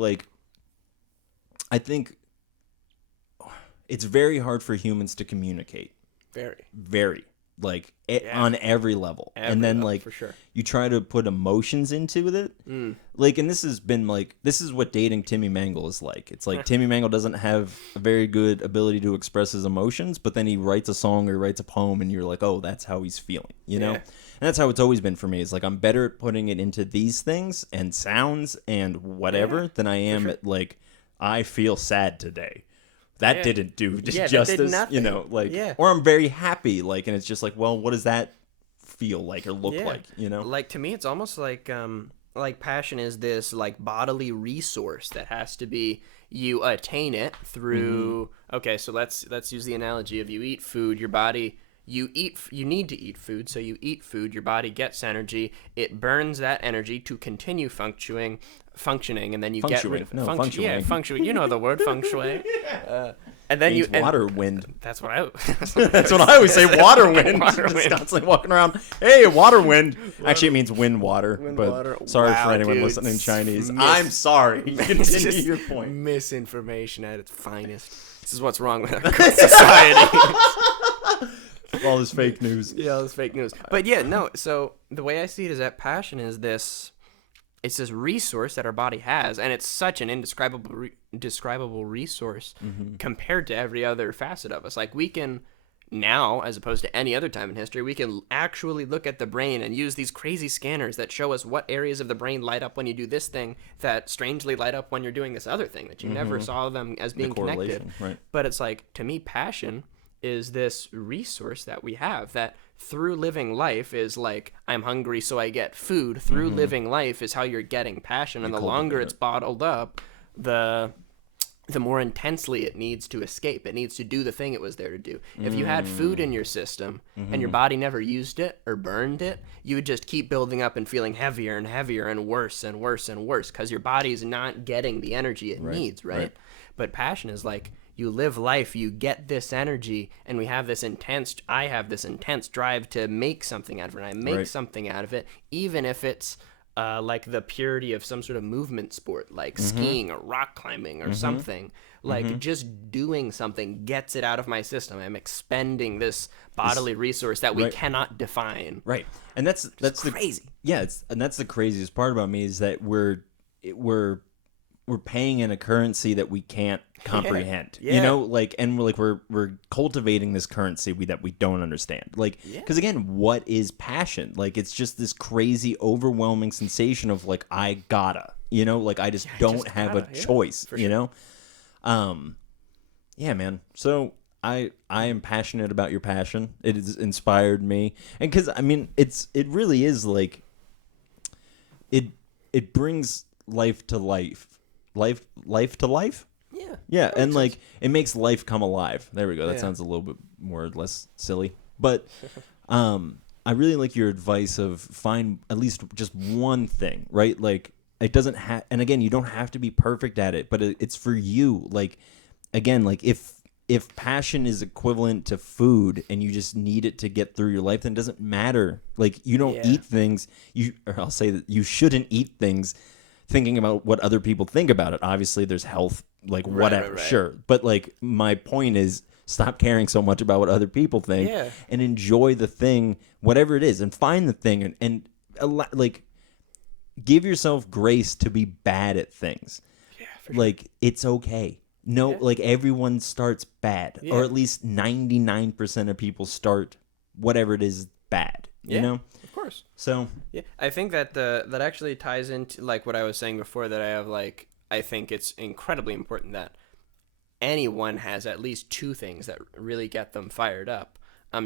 it's very hard for humans to communicate. Very. Like on every level. And then like for sure. You try to put emotions into it. Like, and this is what dating Timmy Mangle is like. It's like Timmy Mangle doesn't have a very good ability to express his emotions, but then he writes a song or writes a poem and you're like, oh, that's how he's feeling, you know? And that's how it's always been for me. It's like I'm better at putting it into these things and sounds and whatever than I am at like, I feel sad today. That didn't do justice, you know, like, or I'm very happy, like, and it's just like, well, what does that feel like or look like, you know? Like, to me, it's almost like passion is this, like, bodily resource that has to be, you attain it through, okay, so let's use the analogy of you eat food, your body you need to eat food, so you eat food, your body gets energy, it burns that energy to continue functioning, and then you get rid of feng shui. Yeah, feng shui. You know the word feng shui. And then water wind. That's what I. That's what I always say. Water wind. Water wind. Just constantly walking around. Hey, water wind. Actually, it means wind water. Water. Sorry Wow, for anyone dude. listening Chinese. I'm sorry. Continue your point. Misinformation at its finest. This is what's wrong with our society. All this fake news. Yeah, all this fake news. But yeah, no. So the way I see it is that passion is this. It's this resource that our body has, and it's such an indescribable resource compared to every other facet of us. Like, we can now, as opposed to any other time in history, we can actually look at the brain and use these crazy scanners that show us what areas of the brain light up when you do this thing that strangely light up when you're doing this other thing that you never saw them as being connected. Right. But it's like, to me, passion is this resource that we have that through living life is like, I'm hungry so I get food. Through living life is how you're getting passion, and the longer it's bottled up, the more intensely it needs to escape. It needs to do the thing it was there to do. If you had food in your system and your body never used it or burned it, you would just keep building up and feeling heavier and heavier and worse and worse and worse because your body's not getting the energy it needs, right? But passion is like, you live life, you get this energy, and I have this intense drive to make something out of it, and I make something out of it, even if it's like the purity of some sort of movement sport, like skiing or rock climbing or something. Like, just doing something gets it out of my system. I'm expending this bodily resource that we cannot define. Right. And that's crazy. And that's the craziest part about me is that we're paying in a currency that we can't comprehend. Yeah. You know, like, and we're cultivating this currency that we don't understand. Like, because again, what is passion? Like, it's just this crazy, overwhelming sensation of like, I gotta, you know, like, I just don't have a choice, you know? Yeah, man. So I am passionate about your passion. It has inspired me. And because, I mean, it really is like, it brings life to life. Life to life? Yeah, and like it makes life come alive. There we go. That sounds a little bit more or less silly. But I really like your advice of find at least just one thing, right? Like, it doesn't have, and again, you don't have to be perfect at it, but it's for you. Like, again, like if passion is equivalent to food and you just need it to get through your life, then it doesn't matter. Like, you don't eat things, or I'll say that you shouldn't eat things thinking about what other people think about it. Obviously, there's health, like, whatever, sure. But, like, my point is, stop caring so much about what other people think and enjoy the thing, whatever it is, and find the thing and like, give yourself grace to be bad at things. Yeah, for sure. Like, it's okay. No, like, everyone starts bad, or at least 99% of people start whatever it is bad, you know? Of course. So yeah, I think that that actually ties into like what I was saying before, that I have like, I think it's incredibly important that anyone has at least two things that really get them fired up.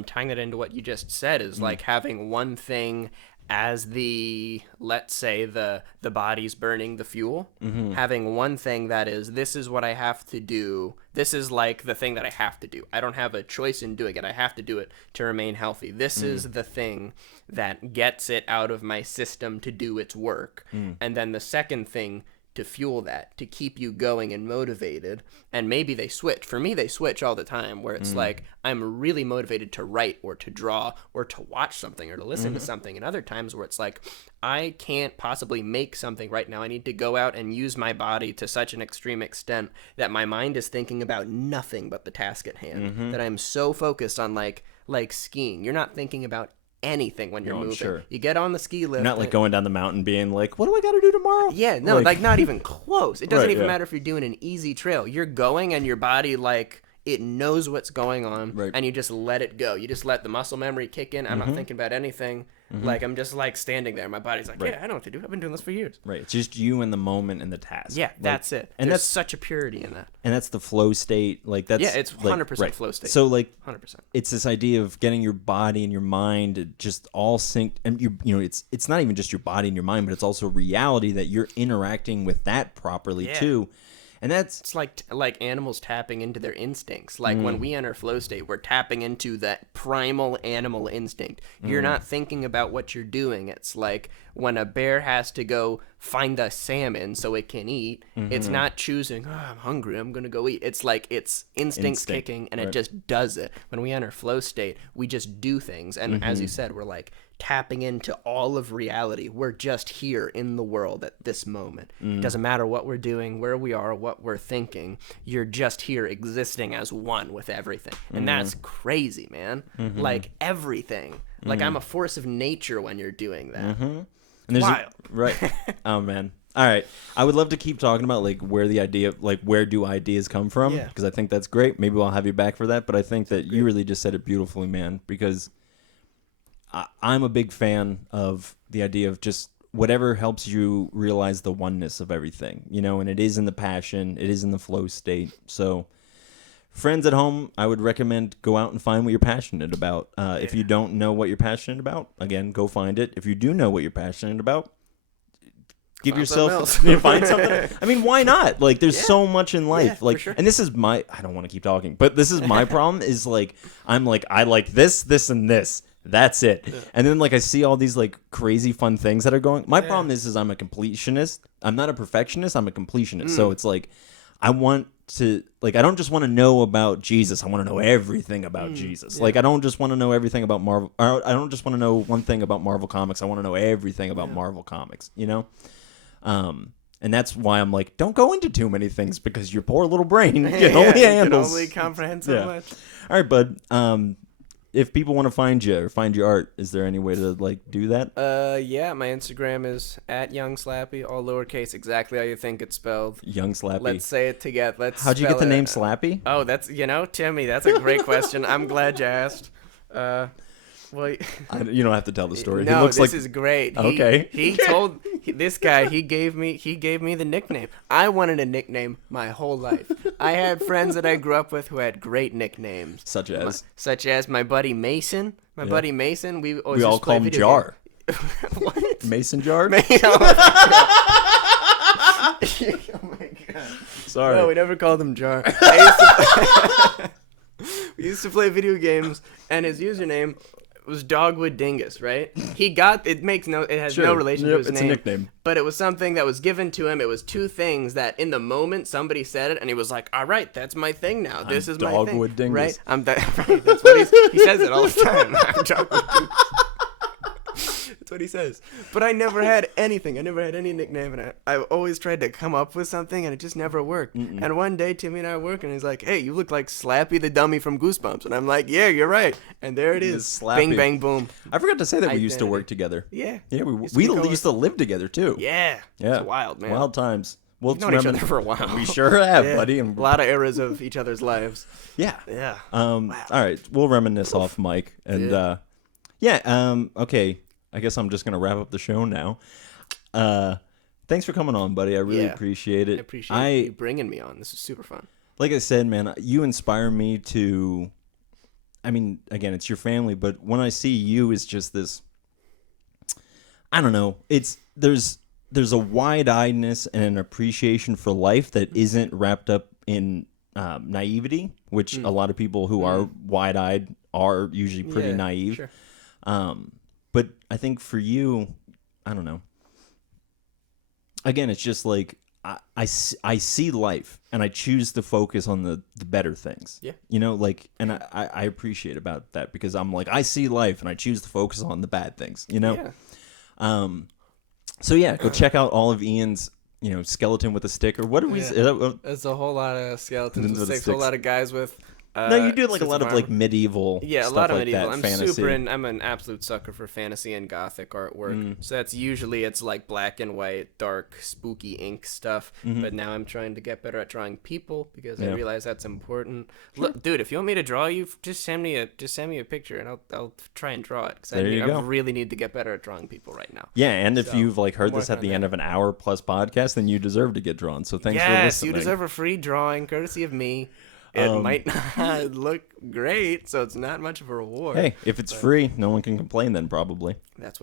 Tying that into what you just said is like having one thing as the, let's say the body's burning the fuel, having one thing that is, this is what I have to do. This is like the thing that I have to do. I don't have a choice in doing it. I have to do it to remain healthy. This is the thing that gets it out of my system to do its work. And then the second thing to fuel that, to keep you going and motivated. And maybe they switch. For me, they switch all the time, where it's like, I'm really motivated to write or to draw or to watch something or to listen to something. And other times where it's like, I can't possibly make something right now. I need to go out and use my body to such an extreme extent that my mind is thinking about nothing but the task at hand, that I'm so focused on like skiing. You're not thinking about anything when you're moving. Sure. You get on the ski lift. You're not like going down the mountain being like, what do I got to do tomorrow? Yeah, no, like not even close. It doesn't even matter if you're doing an easy trail. You're going and your body, like, it knows what's going on, and you just let it go. You just let the muscle memory kick in. I'm not thinking about anything. Like, I'm just like standing there. My body's like, yeah, I know what to do. I've been doing this for years. Right. It's just you in the moment and the task. Yeah, that's it. And there's such a purity in that. And that's the flow state. Like, that's, it's 100% flow state. So, like, 100%. It's this idea of getting your body and your mind just all synced. And you know, it's not even just your body and your mind, but it's also reality that you're interacting with that properly too. And that's It's like animals tapping into their instincts. Like when we enter flow state, we're tapping into that primal animal instinct. You're not thinking about what you're doing. It's like when a bear has to go find a salmon so it can eat, it's not choosing, oh, I'm hungry, I'm going to go eat. It's like it's instincts kicking and it just does it. When we enter flow state, we just do things. And as you said, we're like tapping into all of reality. We're just here in the world at this moment. It doesn't matter what we're doing, where we are, what we're thinking. You're just here existing as one with everything. And that's crazy, man. Like everything. Like I'm a force of nature when you're doing that. and there's Wild. Right. Oh man. All right. I would love to keep talking about like where the idea, like where do ideas come from? Yeah. Because I think that's great. Maybe I'll have you back for that. But I think that you really just said it beautifully, man. Because I'm a big fan of the idea of just whatever helps you realize the oneness of everything, you know, and it is in the passion, it is in the flow state. So friends at home, I would recommend go out and find what you're passionate about. If you don't know what you're passionate about, again, go find it. If you do know what you're passionate about, give yourself find something. I mean, why not? Like there's so much in life. Like, sure. and this is I don't want to keep talking, but this is my problem is like, I'm like, I like this, and this. That's it. Yeah. And then like I see all these like crazy fun things that are going. My problem is I'm a completionist. I'm not a perfectionist. I'm a completionist. So it's like I want to like I don't just want to know about Jesus. I want to know everything about Jesus. Like I don't just want to know everything about Marvel. I don't just want to know one thing about Marvel Comics. I want to know everything about Marvel Comics, you know? And that's why I'm like, don't go into too many things because your poor little brain can only handle. Can only comprehend so much. All right, bud. If people want to find you or find your art, is there any way to like do that? Yeah, my Instagram is @YoungSlappy, all lowercase, exactly how you think it's spelled. Young Slappy. Let's say it together. How'd you get the name Slappy? Oh, that's Timmy. That's a great question. I'm glad you asked. Well, you don't have to tell the story. No, he looks this is great. Okay. He told this guy. He gave me the nickname. I wanted a nickname my whole life. I had friends that I grew up with who had great nicknames, such as my buddy Mason. My buddy Mason. We all call him Jar. What? Mason Jar. Oh my god. Sorry. No, we never called him Jar. We used to play video games, and his username was Dogwood Dingus, right? It has no relation to his it's name. A nickname. But it was something that was given to him. It was two things that in the moment somebody said it and he was like, all right, that's my thing now. This is my thing. Dogwood Dingus. Right? Right. That's what he says it all the time. I'm Dogwood Dingus. That's what he says. But I never had anything. I never had any nickname, and I always tried to come up with something, and it just never worked. And one day, Timmy and I were working, and he's like, hey, you look like Slappy the dummy from Goosebumps. And I'm like, yeah, you're right. And there it is. Slappy. Bing, bang, boom. I forgot to say that we used to work together. Yeah. Yeah, we used to live together, too. Yeah. Yeah. It's wild, man. Wild times. We've known each other for a while. We sure have, buddy. And a lot of eras of each other's lives. Yeah. Yeah. Wow. All right. We'll reminisce off mic. And, okay. I guess I'm just going to wrap up the show now. Thanks for coming on, buddy. I really appreciate it. I appreciate you bringing me on. This is super fun. Like I said, man, you inspire me to, I mean, again, it's your family, but when I see you, it's just this, I don't know. There's a wide-eyedness and an appreciation for life that isn't wrapped up in naivety, which a lot of people who are wide-eyed are usually pretty naive. Sure. But I think for you, I don't know. Again, it's just like I see life and I choose to focus on the better things. Yeah. You know, like, and I appreciate about that because I'm like, I see life and I choose to focus on the bad things, you know? Yeah. So yeah, go check out all of Ian's, skeleton with a stick or what do we say? There's a whole lot of skeletons with sticks, a whole lot of guys with no, you do like a lot of like medieval stuff, a lot of like medieval. that, I'm an absolute sucker for fantasy and gothic artwork. So that's usually it's like black and white, dark, spooky ink stuff. But now I'm trying to get better at drawing people because I realize that's important. Look, dude, if you want me to draw you, just send me a picture and I'll try and draw it because I really need to get better at drawing people right now. Yeah, and if you've like heard this at the end of an hour plus podcast, then you deserve to get drawn. So thanks for listening. Yes, you deserve a free drawing courtesy of me. It might not look great, so it's not much of a reward. Hey, if it's free, no one can complain then, probably. That's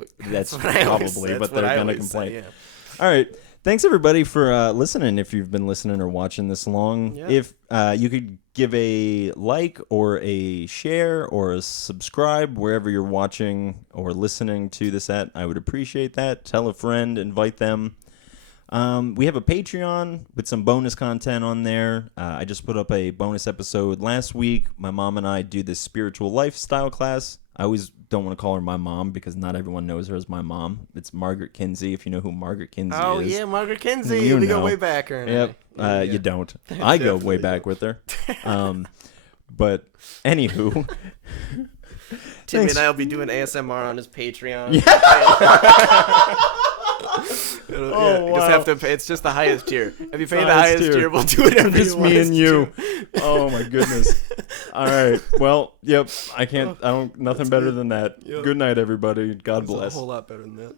probably, but they're going to complain. Say, yeah. All right. thanks everybody for listening. If you've been listening or watching this long, if you could give a like or a share or a subscribe wherever you're watching or listening to this at, I would appreciate that. Tell a friend, invite them. We have a Patreon with some bonus content on there. I just put up a bonus episode last week. My mom and I do this spiritual lifestyle class. I always don't want to call her my mom because not everyone knows her as my mom. It's Margaret Kinsey, if you know who Margaret Kinsey is. Oh, yeah, Margaret Kinsey. You We know. go way back. Her Yep. You don't. I go way back with her. But anywho. Timmy and I will be doing ASMR on his Patreon. Wow. Just have to pay. It's just the highest tier. If you pay the highest tier, we'll do whatever Just you want me us and to you. do. Oh my goodness. All right. Well, yep. I don't. Nothing better than that. Yep. Good night, everybody. God It's a bless. whole lot better than that.